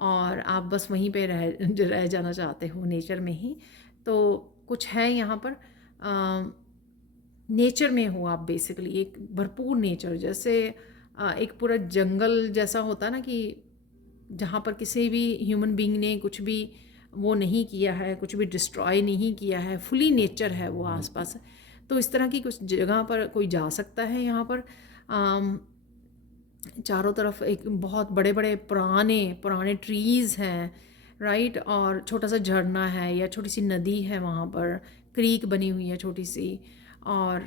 और आप बस वहीं पे रह जाना चाहते हो नेचर में ही। तो कुछ है यहाँ पर नेचर में हो आप, बेसिकली एक भरपूर नेचर, जैसे एक पूरा जंगल जैसा होता है ना, कि जहाँ पर किसी भी ह्यूमन बीइंग ने कुछ भी वो नहीं किया है, कुछ भी डिस्ट्रॉय नहीं किया है, फुली नेचर है वो आसपास। तो इस तरह की कुछ जगह पर कोई जा सकता है। यहाँ पर चारों तरफ एक बहुत बड़े बड़े पुराने पुराने ट्रीज़ हैं, राइट, और छोटा सा झरना है या छोटी सी नदी है वहाँ पर, क्रीक बनी हुई है छोटी सी। और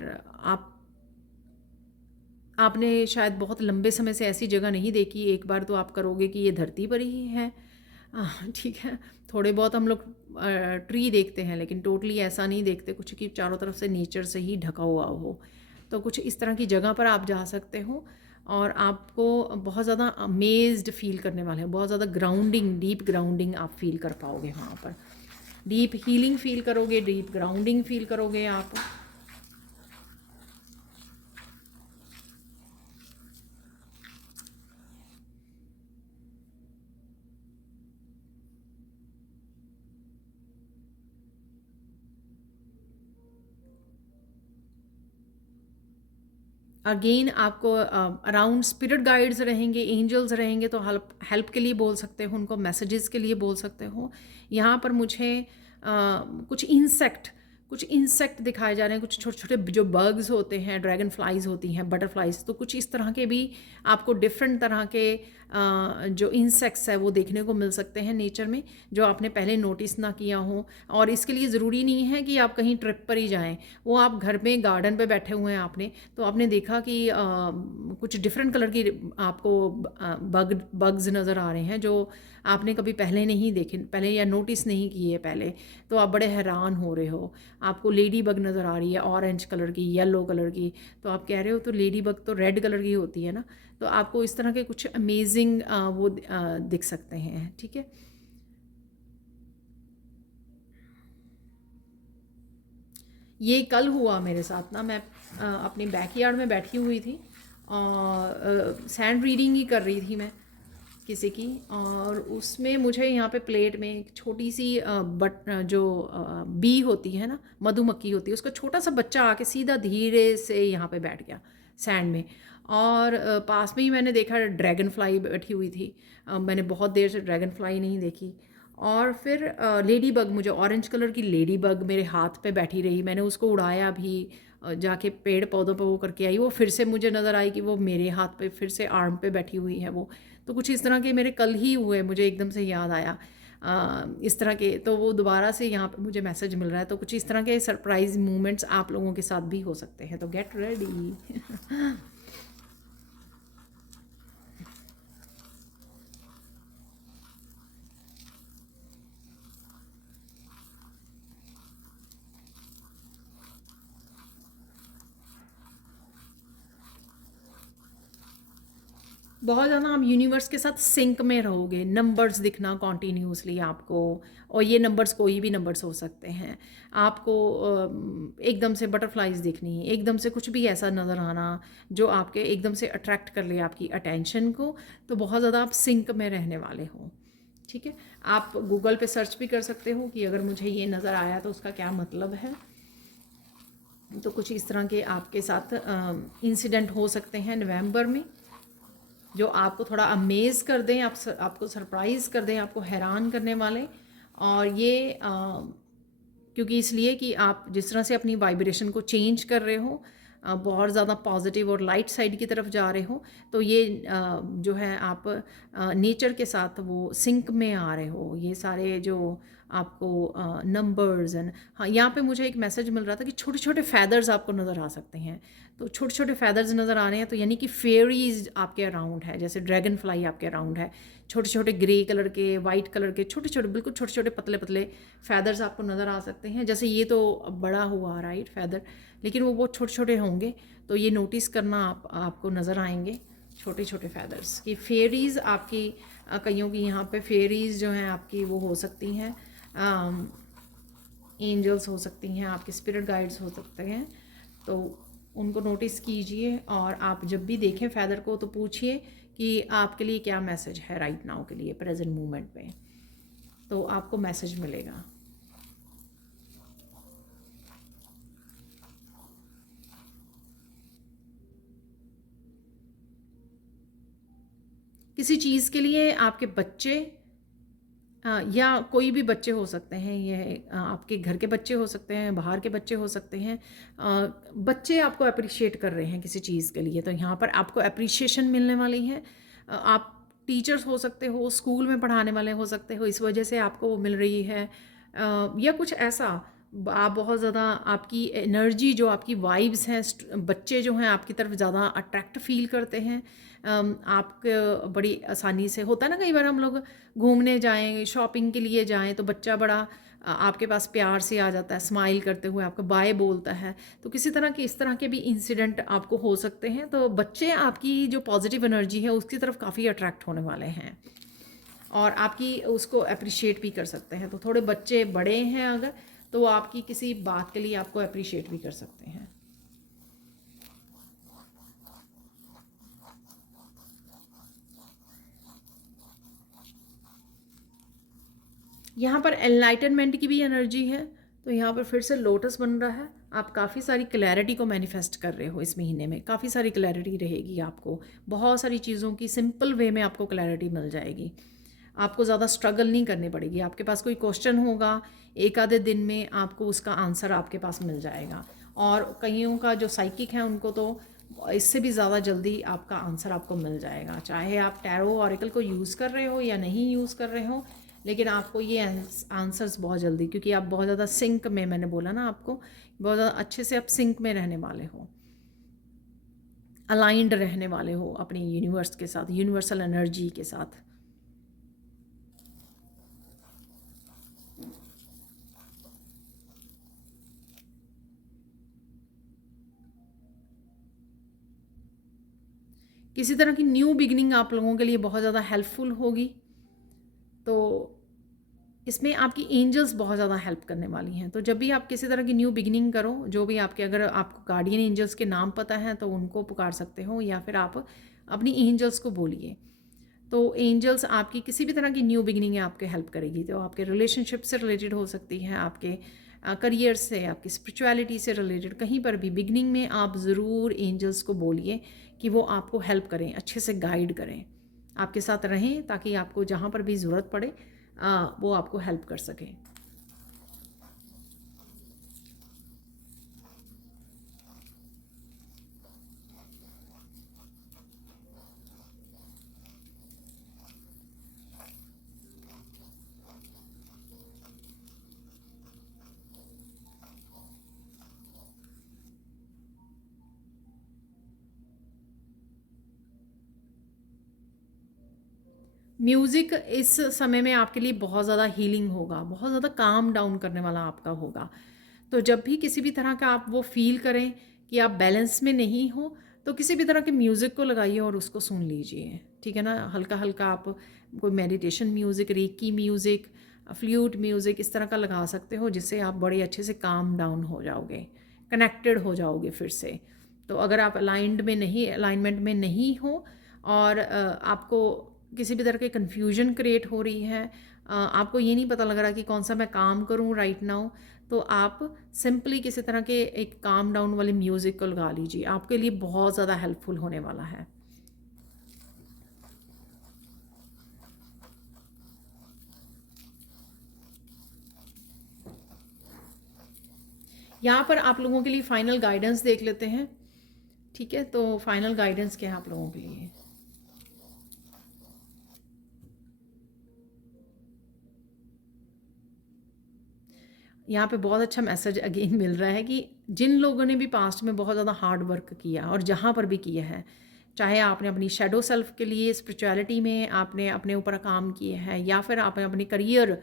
आपने शायद बहुत लंबे समय से ऐसी जगह नहीं देखी, एक बार तो आप करोगे कि ये धरती पर ही है। ठीक है, थोड़े बहुत हम लोग ट्री देखते हैं लेकिन टोटली ऐसा नहीं देखते कुछ कि चारों तरफ से नेचर से ही ढका हुआ हो। तो कुछ इस तरह की जगह पर आप जा सकते हो और आपको बहुत ज़्यादा अमेज्ड फील करने वाले हैं, बहुत ज़्यादा ग्राउंडिंग, डीप ग्राउंडिंग आप फील कर पाओगे वहाँ पर, डीप हीलिंग फील करोगे, डीप ग्राउंडिंग फील करोगे आप। अगेन आपको अराउंड स्पिरिट गाइड्स रहेंगे, एंजल्स रहेंगे, तो हेल्प हेल्प के लिए बोल सकते हो उनको, मैसेजेस के लिए बोल सकते हो। यहाँ पर मुझे कुछ इंसेक्ट दिखाए जा रहे हैं, कुछ छोटे छोटे जो बग्स होते हैं, ड्रैगन फ्लाइज होती हैं, बटरफ्लाइज, तो कुछ इस तरह के भी आपको डिफरेंट तरह के जो इंसेक्ट्स है वो देखने को मिल सकते हैं नेचर में, जो आपने पहले नोटिस ना किया हो। और इसके लिए ज़रूरी नहीं है कि आप कहीं ट्रिप पर ही जाएं, वो आप घर में गार्डन पे बैठे हुए हैं आपने, तो आपने देखा कि कुछ डिफरेंट कलर की आपको बग्स नज़र आ रहे हैं जो आपने कभी पहले नहीं देखे, पहले या नोटिस नहीं किए पहले, तो आप बड़े हैरान हो रहे हो। आपको लेडी बग नज़र आ रही है ऑरेंज कलर की, येलो कलर की, तो आप कह रहे हो तो लेडी बग तो रेड कलर की होती है ना। तो आपको इस तरह के कुछ अमेजिंग वो दिख सकते हैं। ठीक है, ये कल हुआ मेरे साथ ना, मैं अपनी बैकयार्ड में बैठी हुई थी और सैंड रीडिंग ही कर रही थी मैं किसी की, और उसमें मुझे यहाँ पे प्लेट में एक छोटी सी जो बी होती है ना, मधुमक्खी होती है, उसका छोटा सा बच्चा आके सीधा धीरे से यहाँ पे बैठ गया सैंड में। और पास में ही मैंने देखा ड्रैगन फ्लाई बैठी हुई थी, मैंने बहुत देर से ड्रैगन फ्लाई नहीं देखी। और फिर लेडी बग, मुझे ऑरेंज कलर की लेडी बग मेरे हाथ पे बैठी रही, मैंने उसको उड़ाया भी, जाके पेड़ पौधों पे वो करके आई, वो फिर से मुझे नज़र आई कि वो मेरे हाथ पे फिर से आर्म पे बैठी हुई है वो। तो कुछ इस तरह के मेरे कल ही हुए, मुझे एकदम से याद आया इस तरह के, तो वो दोबारा से यहाँ पे मुझे मैसेज मिल रहा है। तो कुछ इस तरह के सरप्राइज मूवमेंट्स आप लोगों के साथ भी हो सकते हैं, तो गेट रेडी। बहुत ज़्यादा आप यूनिवर्स के साथ सिंक में रहोगे, नंबर्स दिखना कॉन्टीन्यूसली आपको, और ये नंबर्स कोई भी नंबर्स हो सकते हैं आपको। एकदम से बटरफ्लाइज दिखनी, एकदम से कुछ भी ऐसा नज़र आना जो आपके एकदम से अट्रैक्ट कर ले आपकी अटेंशन को, तो बहुत ज़्यादा आप सिंक में रहने वाले हो। ठीक है, आप गूगल पे सर्च भी कर सकते हो कि अगर मुझे ये नज़र आया तो उसका क्या मतलब है। तो कुछ इस तरह के आपके साथ इंसिडेंट हो सकते हैं नवंबर में, जो आपको थोड़ा अमेज़ कर दें, आपको सरप्राइज़ कर दें, आपको हैरान करने वाले। और ये क्योंकि इसलिए कि आप जिस तरह से अपनी वाइब्रेशन को चेंज कर रहे हो, बहुत ज़्यादा पॉजिटिव और लाइट साइड की तरफ जा रहे हो, तो ये जो है आप नेचर के साथ वो सिंक में आ रहे हो। ये सारे जो आपको नंबर्स एंड हाँ, यहाँ पे मुझे एक मैसेज मिल रहा था कि छोटे छोटे फैदर्स आपको नज़र आ सकते हैं। तो छोटे छोटे फैदर्स नज़र आ रहे हैं, तो यानी कि फेरीज आपके अराउंड है, जैसे ड्रैगन फ्लाई आपके अराउंड है। छोटे छोटे ग्रे कलर के, वाइट कलर के, छोटे छोटे, बिल्कुल छोटे छोटे पतले पतले फैदर्स आपको नज़र आ सकते हैं। जैसे ये तो बड़ा हुआ राइट फैदर, लेकिन वो बहुत छोटे छोटे होंगे, तो ये नोटिस करना आपको नज़र आएंगे छोटे छोटे फैदर्स की। फेरीज आपकी कईयों की यहाँ पे फेरीज जो हैं आपकी वो हो सकती हैं, एंजल्स हो सकती हैं, आपके स्पिरिट गाइड्स हो सकते हैं। तो उनको नोटिस कीजिए, और आप जब भी देखें फैदर को तो पूछिए कि आपके लिए क्या मैसेज है राइट नाउ के लिए, प्रेजेंट मोमेंट में, तो आपको मैसेज मिलेगा। किसी चीज़ के लिए आपके बच्चे या कोई भी बच्चे हो सकते हैं, ये आपके घर के बच्चे हो सकते हैं, बाहर के बच्चे हो सकते हैं, बच्चे आपको अप्रिशिएट कर रहे हैं किसी चीज़ के लिए, तो यहाँ पर आपको अप्रिशिएशन मिलने वाली है। आप टीचर्स हो सकते हो, स्कूल में पढ़ाने वाले हो सकते हो, इस वजह से आपको वो मिल रही है, या कुछ ऐसा आप बहुत ज़्यादा आपकी एनर्जी जो आपकी वाइब्स हैं, बच्चे जो हैं आपकी तरफ ज़्यादा अट्रैक्ट फील करते हैं। आप बड़ी आसानी से होता है ना, कई बार हम लोग घूमने जाएं, शॉपिंग के लिए जाएं, तो बच्चा बड़ा आपके पास प्यार से आ जाता है, स्माइल करते हुए आपको बाय बोलता है। तो किसी तरह के इस तरह के भी इंसिडेंट आपको हो सकते हैं। तो बच्चे आपकी जो पॉजिटिव एनर्जी है उसकी तरफ काफ़ी अट्रैक्ट होने वाले हैं, और आपकी उसको अप्रिशिएट भी कर सकते हैं। तो थोड़े बच्चे बड़े हैं अगर, तो वो आपकी किसी बात के लिए आपको अप्रिशिएट भी कर सकते हैं। यहाँ पर एनलाइटनमेंट की भी एनर्जी है, तो यहाँ पर फिर से लोटस बन रहा है। आप काफ़ी सारी क्लैरिटी को मैनिफेस्ट कर रहे हो इस महीने में, काफ़ी सारी क्लैरिटी रहेगी आपको, बहुत सारी चीज़ों की सिंपल वे में आपको क्लैरिटी मिल जाएगी। आपको ज़्यादा स्ट्रगल नहीं करनी पड़ेगी। आपके पास कोई क्वेश्चन होगा, एक आधे दिन में आपको उसका आंसर आपके पास मिल जाएगा, और कईयों का जो साइकिक है उनको तो इससे भी ज़्यादा जल्दी आपका आंसर आपको मिल जाएगा, चाहे आप टैरो ऑरेकल को यूज़ कर रहे हो या नहीं यूज़ कर रहे हो, लेकिन आपको ये आंसर्स बहुत जल्दी, क्योंकि आप बहुत ज़्यादा सिंक में, मैंने बोला ना आपको, बहुत ज़्यादा अच्छे से आप सिंक में रहने वाले हो, अलाइंड रहने वाले हो अपनी यूनिवर्स के साथ, यूनिवर्सल एनर्जी के साथ। किसी तरह की न्यू बिगिनिंग आप लोगों के लिए बहुत ज़्यादा हेल्पफुल होगी। तो इसमें आपकी एंजल्स बहुत ज़्यादा हेल्प करने वाली हैं। तो जब भी आप किसी तरह की न्यू बिगिनिंग करो, जो भी आपके, अगर आपको गार्डियन एंजल्स के नाम पता है तो उनको पुकार सकते हो, या फिर आप अपनी एंजल्स को बोलिए। तो एंजल्स आपकी किसी भी तरह की न्यू बिगिनिंग आपके हेल्प करेगी। तो आपके रिलेशनशिप से रिलेटेड हो सकती है, आपके करियर से, आपकी स्पिरिचुअलिटी से रिलेटेड, कहीं पर भी बिगिनिंग में आप ज़रूर एंजल्स को बोलिए कि वो आपको हेल्प करें, अच्छे से गाइड करें, आपके साथ रहें, ताकि आपको जहाँ पर भी ज़रूरत पड़े वो आपको हेल्प कर सकें। म्यूज़िक इस समय में आपके लिए बहुत ज़्यादा हीलिंग होगा, बहुत ज़्यादा काम डाउन करने वाला आपका होगा। तो जब भी किसी भी तरह का आप वो फील करें कि आप बैलेंस में नहीं हो, तो किसी भी तरह के म्यूज़िक को लगाइए और उसको सुन लीजिए, ठीक है ना। हल्का हल्का आप कोई meditation music, reiki music, flute music इस तरह का लगा सकते हो, जिससे आप बड़े अच्छे से काम डाउन हो जाओगे, कनेक्टेड हो जाओगे फिर से। तो अगर आप अलाइनमेंट में नहीं हो, और आपको किसी भी तरह की कन्फ्यूजन क्रिएट हो रही है, आपको ये नहीं पता लग रहा कि कौन सा मैं काम करूं राइट नाउ, तो आप सिंपली किसी तरह के एक काम डाउन वाले म्यूज़िक को लगा लीजिए, आपके लिए बहुत ज़्यादा हेल्पफुल होने वाला है। यहाँ पर आप लोगों के लिए फाइनल गाइडेंस देख लेते हैं, ठीक है। तो फाइनल गाइडेंस क्या है आप लोगों के लिए? यहाँ पे बहुत अच्छा मैसेज अगेन मिल रहा है कि जिन लोगों ने भी पास्ट में बहुत ज़्यादा हार्ड वर्क किया और जहाँ पर भी किया है, चाहे आपने अपनी शेडो सेल्फ के लिए स्पिरिचुअलिटी में आपने अपने ऊपर काम किए हैं, या फिर आपने अपने करियर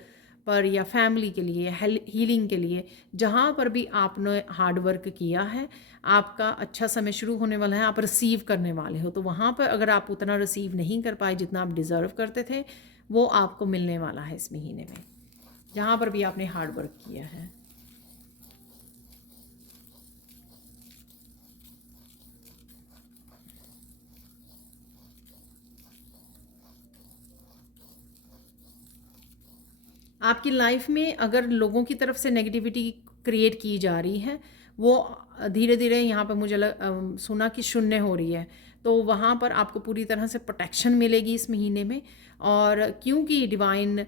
पर या फैमिली के लिए हीलिंग के लिए, जहाँ पर भी आपने हार्ड वर्क किया है, आपका अच्छा समय शुरू होने वाला है, आप रिसीव करने वाले हो। तो वहाँ पर अगर आप उतना रिसीव नहीं कर पाए जितना आप डिज़र्व करते थे, वो आपको मिलने वाला है इस महीने में, जहाँ पर भी आपने हार्ड वर्क किया है। आपकी लाइफ में अगर लोगों की तरफ से नेगेटिविटी क्रिएट की जा रही है, वो धीरे धीरे यहाँ पर मुझे सुना कि शून्य हो रही है, तो वहाँ पर आपको पूरी तरह से प्रोटेक्शन मिलेगी इस महीने में। और क्योंकि डिवाइन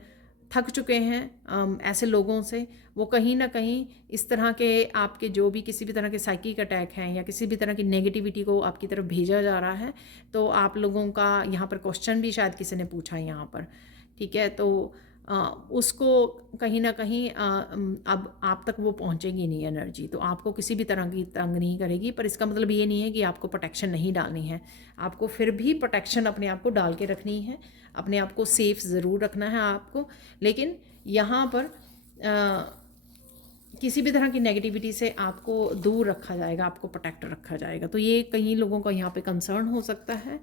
थक चुके हैं ऐसे लोगों से, वो कहीं ना कहीं इस तरह के आपके जो भी किसी भी तरह के साइकिक अटैक हैं या किसी भी तरह की नेगेटिविटी को आपकी तरफ भेजा जा रहा है, तो आप लोगों का यहाँ पर क्वेश्चन भी शायद किसी ने पूछा है यहाँ पर, ठीक है, तो उसको कहीं ना कहीं अब आप तक वो पहुंचेगी नहीं एनर्जी, तो आपको किसी भी तरह की तंग नहीं करेगी। पर इसका मतलब ये नहीं है कि आपको प्रोटेक्शन नहीं डालनी है, आपको फिर भी प्रोटेक्शन अपने आप को डाल के रखनी है, अपने आप को सेफ ज़रूर रखना है आपको। लेकिन यहाँ पर किसी भी तरह की नेगेटिविटी से आपको दूर रखा जाएगा, आपको प्रोटेक्ट रखा जाएगा। तो ये कई लोगों का यहाँ पे कंसर्न हो सकता है।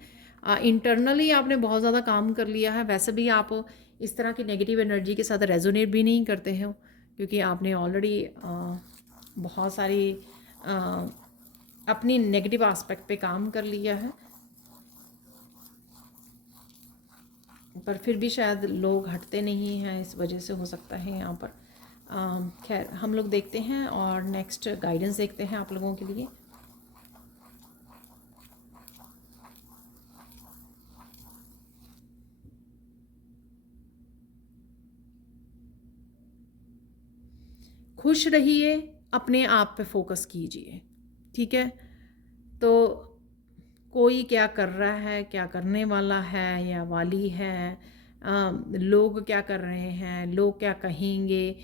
इंटरनली आपने बहुत ज़्यादा काम कर लिया है, वैसे भी आप इस तरह की नेगेटिव एनर्जी के साथ रेजोनेट भी नहीं करते हो, क्योंकि आपने ऑलरेडी बहुत सारी अपनी नेगेटिव एस्पेक्ट पे काम कर लिया है। पर फिर भी शायद लोग हटते नहीं हैं, इस वजह से हो सकता है यहाँ पर। खैर, हम लोग देखते हैं और नेक्स्ट गाइडेंस देखते हैं आप लोगों के लिए। खुश रहिए, अपने आप पे फोकस कीजिए, ठीक है। तो कोई क्या कर रहा है, क्या करने वाला है या वाली है, लोग क्या कर रहे हैं, लोग क्या कहेंगे,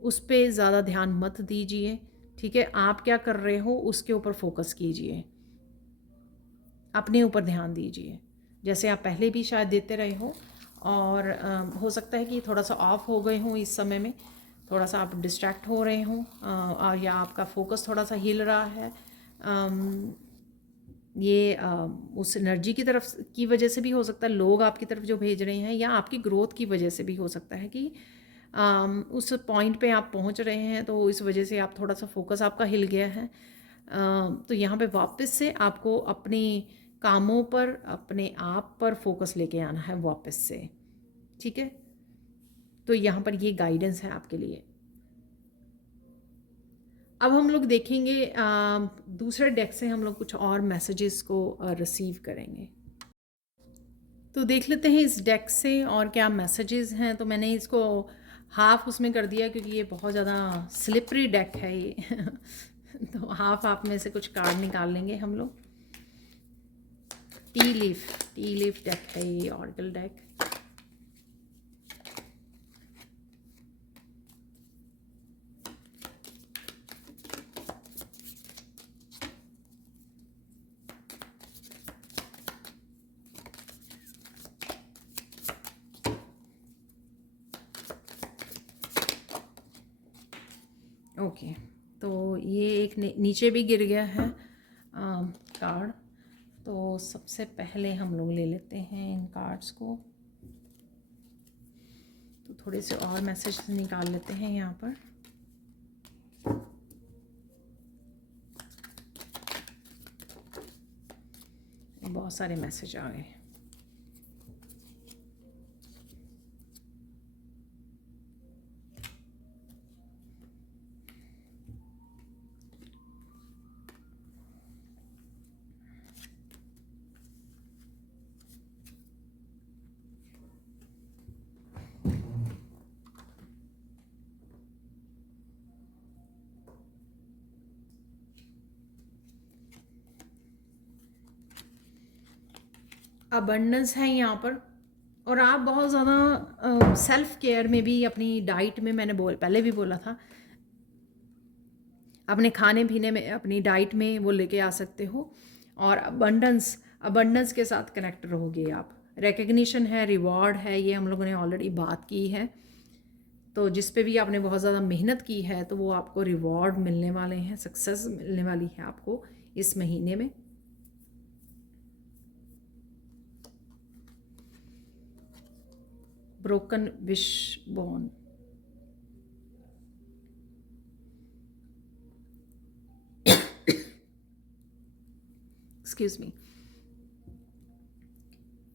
उस पर ज़्यादा ध्यान मत दीजिए, ठीक है। आप क्या कर रहे हो उसके ऊपर फोकस कीजिए, अपने ऊपर ध्यान दीजिए, जैसे आप पहले भी शायद देते रहे हो। और हो सकता है कि थोड़ा सा ऑफ हो गए हों इस समय में, थोड़ा सा आप डिस्ट्रैक्ट हो रहे हों, और या आपका फोकस थोड़ा सा हिल रहा है। ये उस एनर्जी की तरफ की वजह से भी हो सकता है, लोग आपकी तरफ जो भेज रहे हैं, या आपकी ग्रोथ की वजह से भी हो सकता है कि उस पॉइंट पे आप पहुंच रहे हैं, तो इस वजह से आप थोड़ा सा फोकस आपका हिल गया है। तो यहाँ पे वापस से आपको अपने कामों पर, अपने आप पर फोकस लेके आना है वापस से, ठीक है। तो यहाँ पर ये गाइडेंस है आपके लिए। अब हम लोग देखेंगे दूसरे डेक से हम लोग कुछ और मैसेजेस को रिसीव करेंगे। तो देख लेते हैं इस डेक से और क्या मैसेजेस हैं। तो मैंने इसको हाफ उसमें कर दिया क्योंकि ये बहुत ज़्यादा स्लिपरी डेक है ये तो हाफ आप में से कुछ कार्ड निकाल लेंगे हम लोग। टी लीफ डेक है ये, ऑर्गल डेक। ओके, तो ये एक नीचे भी गिर गया है कार्ड। तो सबसे पहले हम लोग ले लेते हैं इन कार्ड्स को, तो थोड़े से और मैसेज निकाल लेते हैं यहाँ पर। बहुत सारे मैसेज आ गए। अबंडेंस है यहाँ पर, और आप बहुत ज़्यादा सेल्फ केयर में भी, अपनी डाइट में, मैंने पहले भी बोला था अपने खाने पीने में, अपनी डाइट में वो लेके आ सकते हो। और अबंडेंस के साथ कनेक्ट रहोगे आप। रिकग्निशन है, रिवॉर्ड है, ये हम लोगों ने ऑलरेडी बात की है। तो जिस पे भी आपने बहुत ज़्यादा मेहनत की है तो वो आपको रिवॉर्ड मिलने वाले हैं, सक्सेस मिलने वाली है आपको इस महीने में। Broken wish born, excuse me.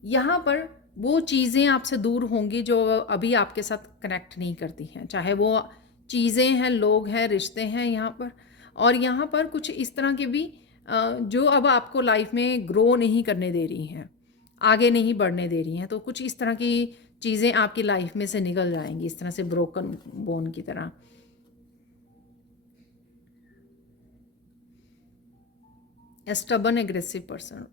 यहाँ पर वो चीज़ें आपसे दूर होंगी जो अभी आपके साथ कनेक्ट नहीं करती हैं, चाहे वो चीज़ें हैं, लोग हैं, रिश्ते हैं यहाँ पर। और यहाँ पर कुछ इस तरह के भी जो अब आपको लाइफ में ग्रो नहीं करने दे रही हैं, आगे नहीं बढ़ने दे रही हैं। तो कुछ इस तरह की चीज़ें आपकी लाइफ में से निकल जाएंगी, इस तरह से ब्रोकन बोन की तरह। स्टबर्न एग्रेसिव पर्सन,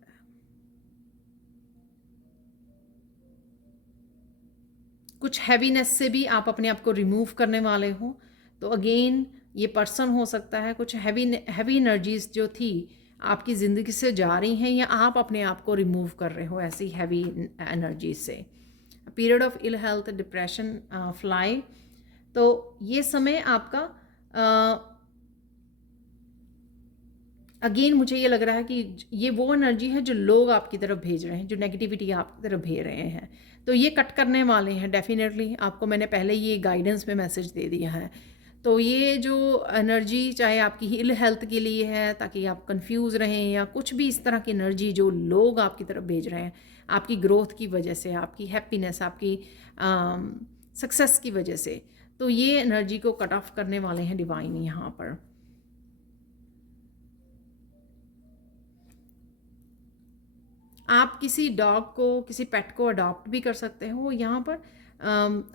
कुछ हैवीनेस से भी आप अपने आप को रिमूव करने वाले हो। तो अगेन ये पर्सन हो सकता है, कुछ हैवी एनर्जीज जो थी आपकी ज़िंदगी से जा रही हैं, या आप अपने आप को रिमूव कर रहे हो ऐसी हैवी एनर्जी से। Period of ill health, depression, fly. तो ये समय आपका अगेन मुझे ये लग रहा है कि ये वो एनर्जी है जो लोग आपकी तरफ भेज रहे हैं, जो नेगेटिविटी आपकी तरफ भेज रहे हैं, तो ये कट करने वाले हैं डेफिनेटली। आपको मैंने पहले ये गाइडेंस में मैसेज दे दिया है। तो ये जो एनर्जी चाहे आपकी इल हेल्थ के लिए है, ताकि आप कंफ्यूज रहें, या कुछ भी इस तरह की एनर्जी जो लोग आपकी तरफ भेज रहे हैं आपकी ग्रोथ की वजह से, आपकी हैप्पीनेस, आपकी सक्सेस की वजह से, तो ये एनर्जी को कट ऑफ करने वाले हैं डिवाइन यहाँ पर। आप किसी डॉग को, किसी पेट को अडॉप्ट भी कर सकते हो यहाँ पर।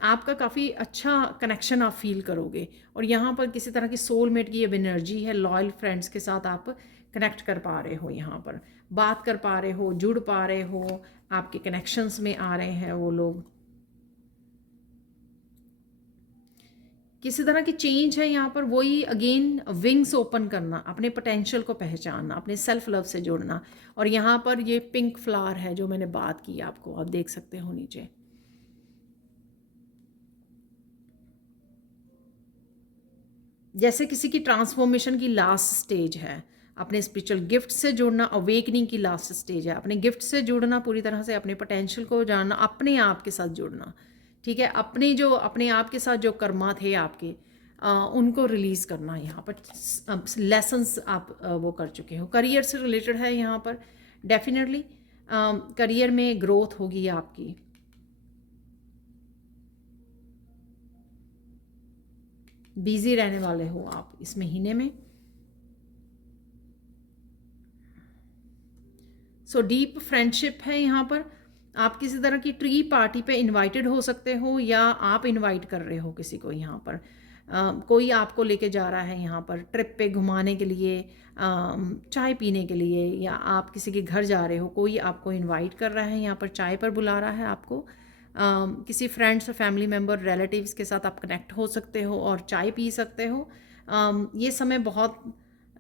आपका काफ़ी अच्छा कनेक्शन आप फील करोगे। और यहाँ पर किसी तरह की सोलमेट की अब एनर्जी है, लॉयल फ्रेंड्स के साथ आप कनेक्ट कर पा रहे हो, यहाँ पर बात कर पा रहे हो, जुड़ पा रहे हो, आपके कनेक्शंस में आ रहे हैं वो लोग। किसी तरह की चेंज है यहाँ पर, वही अगेन विंग्स ओपन करना, अपने पोटेंशियल को पहचानना, अपने सेल्फ लव से जुड़ना। और यहाँ पर ये पिंक फ्लावर है जो मैंने बात की आपको, आप देख सकते हो नीचे। जैसे किसी की ट्रांसफॉर्मेशन की लास्ट स्टेज है, अपने स्पिरिचुअल गिफ्ट से जुड़ना, अवेकनिंग की लास्ट स्टेज है, अपने गिफ्ट से जुड़ना, पूरी तरह से अपने पोटेंशियल को जानना, अपने आप के साथ जुड़ना। ठीक है, अपने आप के साथ जो कर्मा थे आपके, उनको रिलीज़ करना। यहाँ पर लेसन्स आप वो कर चुके हो। करियर से रिलेटेड है यहाँ पर, डेफिनेटली करियर में ग्रोथ होगी आपकी। बिजी रहने वाले हो आप इस महीने में। सो डीप फ्रेंडशिप है यहाँ पर। आप किसी तरह की ट्री पार्टी पे इनवाइटेड हो सकते हो, या आप इनवाइट कर रहे हो किसी को यहाँ पर। कोई आपको लेके जा रहा है यहाँ पर ट्रिप पे घुमाने के लिए, चाय पीने के लिए, या आप किसी के घर जा रहे हो, कोई आपको इनवाइट कर रहा है यहाँ पर, चाय पर बुला रहा है आपको। किसी फ्रेंड्स, फैमिली मेम्बर, रिलेटिव्स के साथ आप कनेक्ट हो सकते हो और चाय पी सकते हो। ये समय बहुत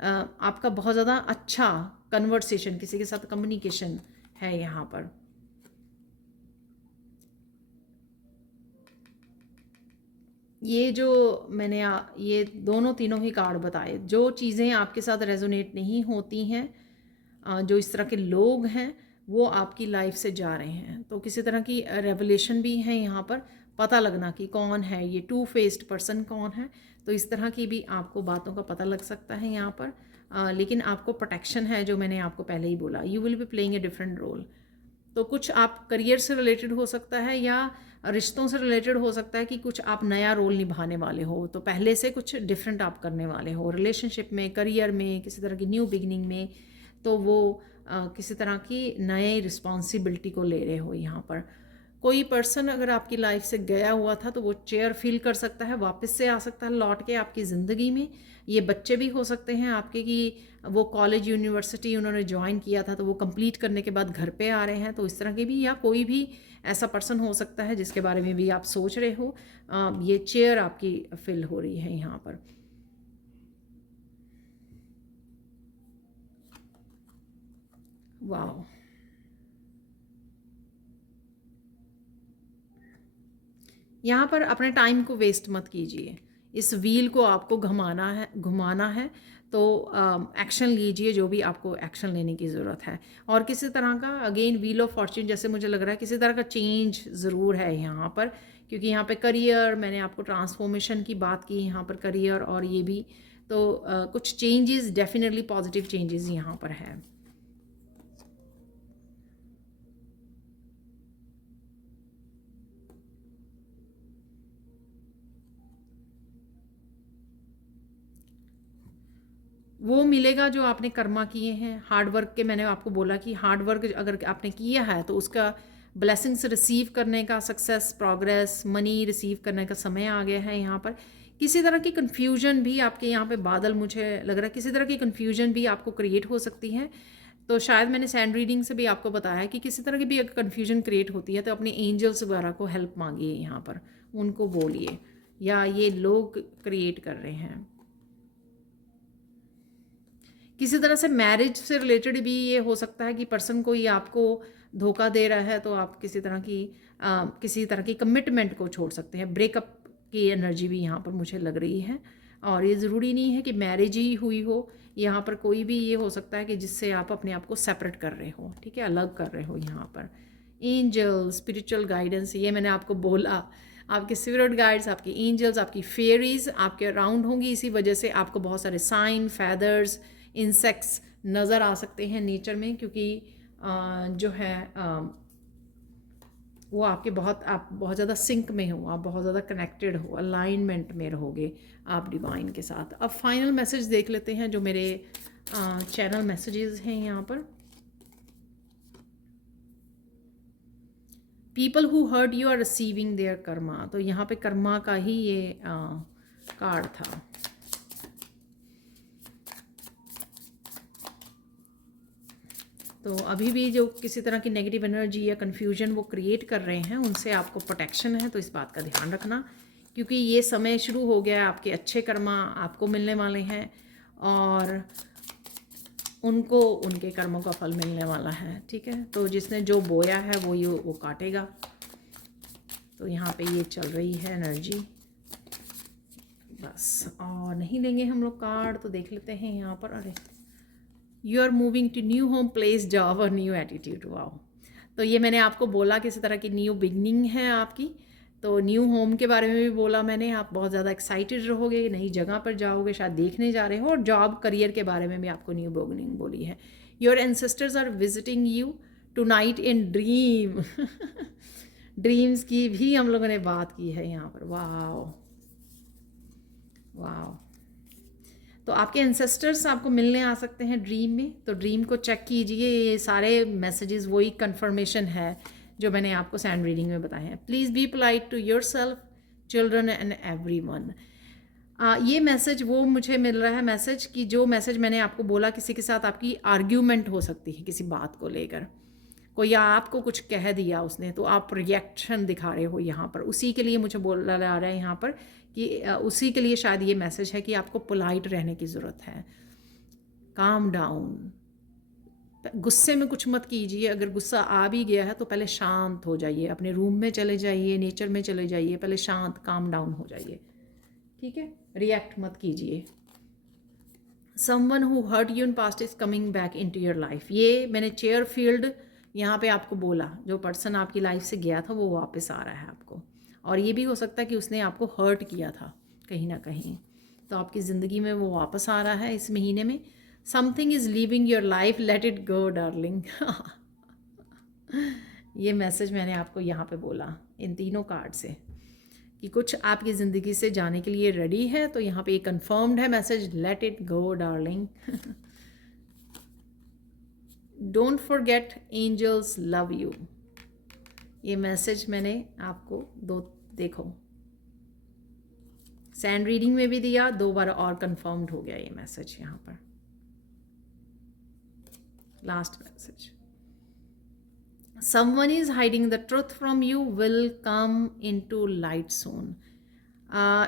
आपका बहुत ज़्यादा अच्छा कन्वर्सेशन, किसी के साथ कम्युनिकेशन है यहाँ पर। ये जो मैंने ये दोनों तीनों ही कार्ड बताए, जो चीज़ें आपके साथ रेजोनेट नहीं होती हैं, जो इस तरह के लोग हैं वो आपकी लाइफ से जा रहे हैं। तो किसी तरह की रेवलेशन भी है यहाँ पर, पता लगना कि कौन है ये टू फेस्ड पर्सन, कौन है। तो इस तरह की भी आपको बातों का पता लग सकता है यहाँ पर। लेकिन आपको प्रोटेक्शन है, जो मैंने आपको पहले ही बोला, you will be playing a different role. तो कुछ आप करियर से रिलेटेड हो सकता है, या रिश्तों से रिलेटेड हो सकता है कि कुछ आप नया रोल निभाने वाले हो, तो पहले से कुछ डिफरेंट आप करने वाले हो रिलेशनशिप में, करियर में, किसी तरह की न्यू बिगनिंग में। तो वो किसी तरह की नए रिस्पॉन्सिबिलिटी को ले रहे हो यहाँ पर। कोई पर्सन अगर आपकी लाइफ से गया हुआ था तो वो चेयर फील कर सकता है, वापस से आ सकता है लौट के आपकी ज़िंदगी में। ये बच्चे भी हो सकते हैं आपके, कि वो कॉलेज यूनिवर्सिटी उन्होंने ज्वाइन किया था तो वो कंप्लीट करने के बाद घर पे आ रहे हैं, तो इस तरह के भी। या कोई भी ऐसा पर्सन हो सकता है जिसके बारे में भी आप सोच रहे हो। ये चेयर आपकी फिल हो रही है यहाँ पर। वाह, यहाँ पर अपने टाइम को वेस्ट मत कीजिए, इस व्हील को आपको घुमाना है, तो एक्शन लीजिए जो भी आपको एक्शन लेने की ज़रूरत है। और किसी तरह का अगेन व्हील ऑफ फॉर्च्यून जैसे मुझे लग रहा है किसी तरह का चेंज ज़रूर है यहाँ पर, क्योंकि यहाँ पे करियर, मैंने आपको ट्रांसफॉर्मेशन की बात की यहाँ पर, करियर और ये भी, तो कुछ चेंजेस, डेफिनेटली पॉजिटिव चेंजेस यहाँ पर है। वो मिलेगा जो आपने कर्मा किए हैं, हार्ड वर्क के। मैंने आपको बोला कि हार्ड वर्क अगर आपने किया है तो उसका ब्लेसिंग्स रिसीव करने का, सक्सेस, प्रोग्रेस, मनी रिसीव करने का समय आ गया है यहाँ पर। किसी तरह की कन्फ्यूजन भी आपके यहाँ पे बादल, मुझे लग रहा है किसी तरह की कन्फ्यूजन भी आपको क्रिएट हो सकती है। तो शायद मैंने सैंड रीडिंग से भी आपको बताया कि किसी तरह की भी अगर कन्फ्यूजन क्रिएट होती है तो अपने एंजल्स वगैरह को हेल्प मांगिए यहाँ पर, उनको बोलिए, या ये लोग क्रिएट कर रहे हैं। किसी तरह से मैरिज से रिलेटेड भी ये हो सकता है कि पर्सन कोई आपको धोखा दे रहा है, तो आप किसी तरह की कमिटमेंट को छोड़ सकते हैं। ब्रेकअप की एनर्जी भी यहाँ पर मुझे लग रही है, और ये ज़रूरी नहीं है कि मैरिज ही हुई हो, यहाँ पर कोई भी ये हो सकता है कि जिससे आप अपने आप को सेपरेट कर रहे हो, ठीक है, अलग कर रहे हो। यहाँ पर एंजल, स्पिरिचुअल गाइडेंस, ये मैंने आपको बोला, आपके स्पिरिट गाइड्स, आपकी एंजल्स, आपकी फेरीज आपके अराउंड होंगी। इसी वजह से आपको बहुत सारे साइन, फैदर्स, इंसेक्ट्स नज़र आ सकते हैं नेचर में, क्योंकि जो है वो आप बहुत ज़्यादा सिंक में हो, आप बहुत ज़्यादा कनेक्टेड हो, अलाइनमेंट में रहोगे आप डिवाइन के साथ। अब फाइनल मैसेज देख लेते हैं जो मेरे चैनल मैसेजेस हैं यहाँ पर। People who hurt you are receiving their karma, तो यहाँ पे कर्मा का ही ये कार्ड था। तो अभी भी जो किसी तरह की नेगेटिव एनर्जी या कन्फ्यूजन वो क्रिएट कर रहे हैं, उनसे आपको प्रोटेक्शन है, तो इस बात का ध्यान रखना, क्योंकि ये समय शुरू हो गया है, आपके अच्छे कर्मा आपको मिलने वाले हैं, और उनको उनके कर्मों का फल मिलने वाला है, ठीक है। तो जिसने जो बोया है वो काटेगा। तो यहाँ पे ये चल रही है एनर्जी, बस। और नहीं लेंगे हम लोग कार्ड, तो देख लेते हैं यहाँ पर। अरे, you are moving to new home, place, job और न्यू एटीट्यूड। वाओ, तो ये मैंने आपको बोला किसी तरह की न्यू बिगनिंग है आपकी। तो न्यू होम के बारे में भी बोला मैंने, आप बहुत ज़्यादा एक्साइटेड रहोगे, नई जगह पर जाओगे, शायद देखने जा रहे हो। और जॉब, करियर के बारे में भी आपको न्यू बिगनिंग बोली है। Your ancestors are visiting you tonight in dream. Dreams की भी हम लोगों ने बात की है यहाँ पर। वाओ वाओ, तो आपके एंसेस्टर्स आपको मिलने आ सकते हैं ड्रीम में, तो ड्रीम को चेक कीजिए। ये सारे मैसेजेस वही कंफर्मेशन है जो मैंने आपको सैंड रीडिंग में बताए हैं। Please be polite to yourself, children and everyone. ये मैसेज वो मुझे मिल रहा है मैसेज कि जो मैसेज मैंने आपको बोला, किसी के साथ आपकी आर्ग्यूमेंट हो सकती है किसी बात को लेकर, कोई आपको कुछ कह दिया उसने, तो आप रिएक्शन दिखा रहे हो यहाँ पर। उसी के लिए मुझे बोला जा रहा है यहाँ पर कि उसी के लिए शायद ये मैसेज है कि आपको पोलाइट रहने की ज़रूरत है। काम डाउन, गुस्से में कुछ मत कीजिए। अगर गुस्सा आ भी गया है तो पहले शांत हो जाइए, अपने रूम में चले जाइए, नेचर में चले जाइए, पहले शांत, काम डाउन हो जाइए, ठीक है, रिएक्ट मत कीजिए। Someone who hurt you in past is coming back into your life. ये मैंने चेयर फील्ड यहाँ पे आपको बोला, जो पर्सन आपकी लाइफ से गया था वो वापस आ रहा है आपको। और ये भी हो सकता है कि उसने आपको हर्ट किया था कहीं ना कहीं, तो आपकी ज़िंदगी में वो वापस आ रहा है इस महीने में। Something is leaving your life, late it go darling. ये मैसेज मैंने आपको यहाँ पे बोला इन तीनों कार्ड से कि कुछ आपकी ज़िंदगी से जाने के लिए रेडी है। तो यहाँ पे ये कंफर्म्ड है message, let it go darling. Don't forget angels love you. ये मैसेज मैंने आपको देखो सैंड रीडिंग में भी दिया, 2 बार और कंफर्म्ड हो गया ये मैसेज यहाँ पर। Last message, someone is hiding the truth from you, will come into light soon.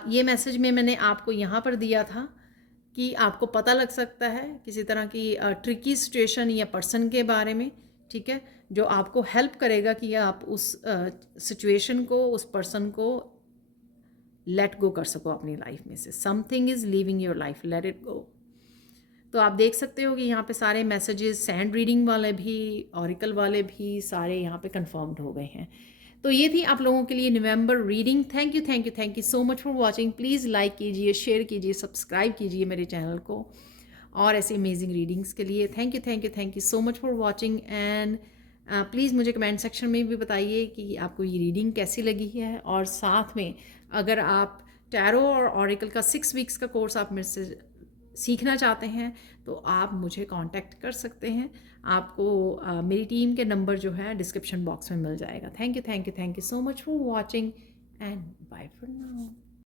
ये मैसेज में मैंने आपको यहाँ पर दिया था कि आपको पता लग सकता है किसी तरह की ट्रिकी सिचुएशन या पर्सन के बारे में, ठीक है, जो आपको हेल्प करेगा कि आप उस सिचुएशन को, उस पर्सन को लेट गो कर सको अपनी लाइफ में से। Something is leaving your life, late it गो। तो आप देख सकते हो कि यहाँ पे सारे मैसेजेस, सैंड रीडिंग वाले भी, ऑरिकल वाले भी, सारे यहाँ पे कंफर्म्ड हो गए हैं। तो ये थी आप लोगों के लिए November reading. Thank you thank you thank you so much for watching. Please like कीजिए, शेयर कीजिए, सब्सक्राइब कीजिए मेरे चैनल को और ऐसी अमेजिंग रीडिंग्स के लिए। Thank you thank you thank you so much for watching. And please मुझे कमेंट सेक्शन में भी बताइए कि आपको ये रीडिंग कैसी लगी है। और साथ में अगर आप टैरो और ऑरिकल का 6 वीक्स का कोर्स आप मेरे से सीखना चाहते हैं तो आप मुझे कांटेक्ट कर सकते हैं। आपको मेरी टीम के नंबर जो है डिस्क्रिप्शन बॉक्स में मिल जाएगा। Thank you so much for watching and bye for now.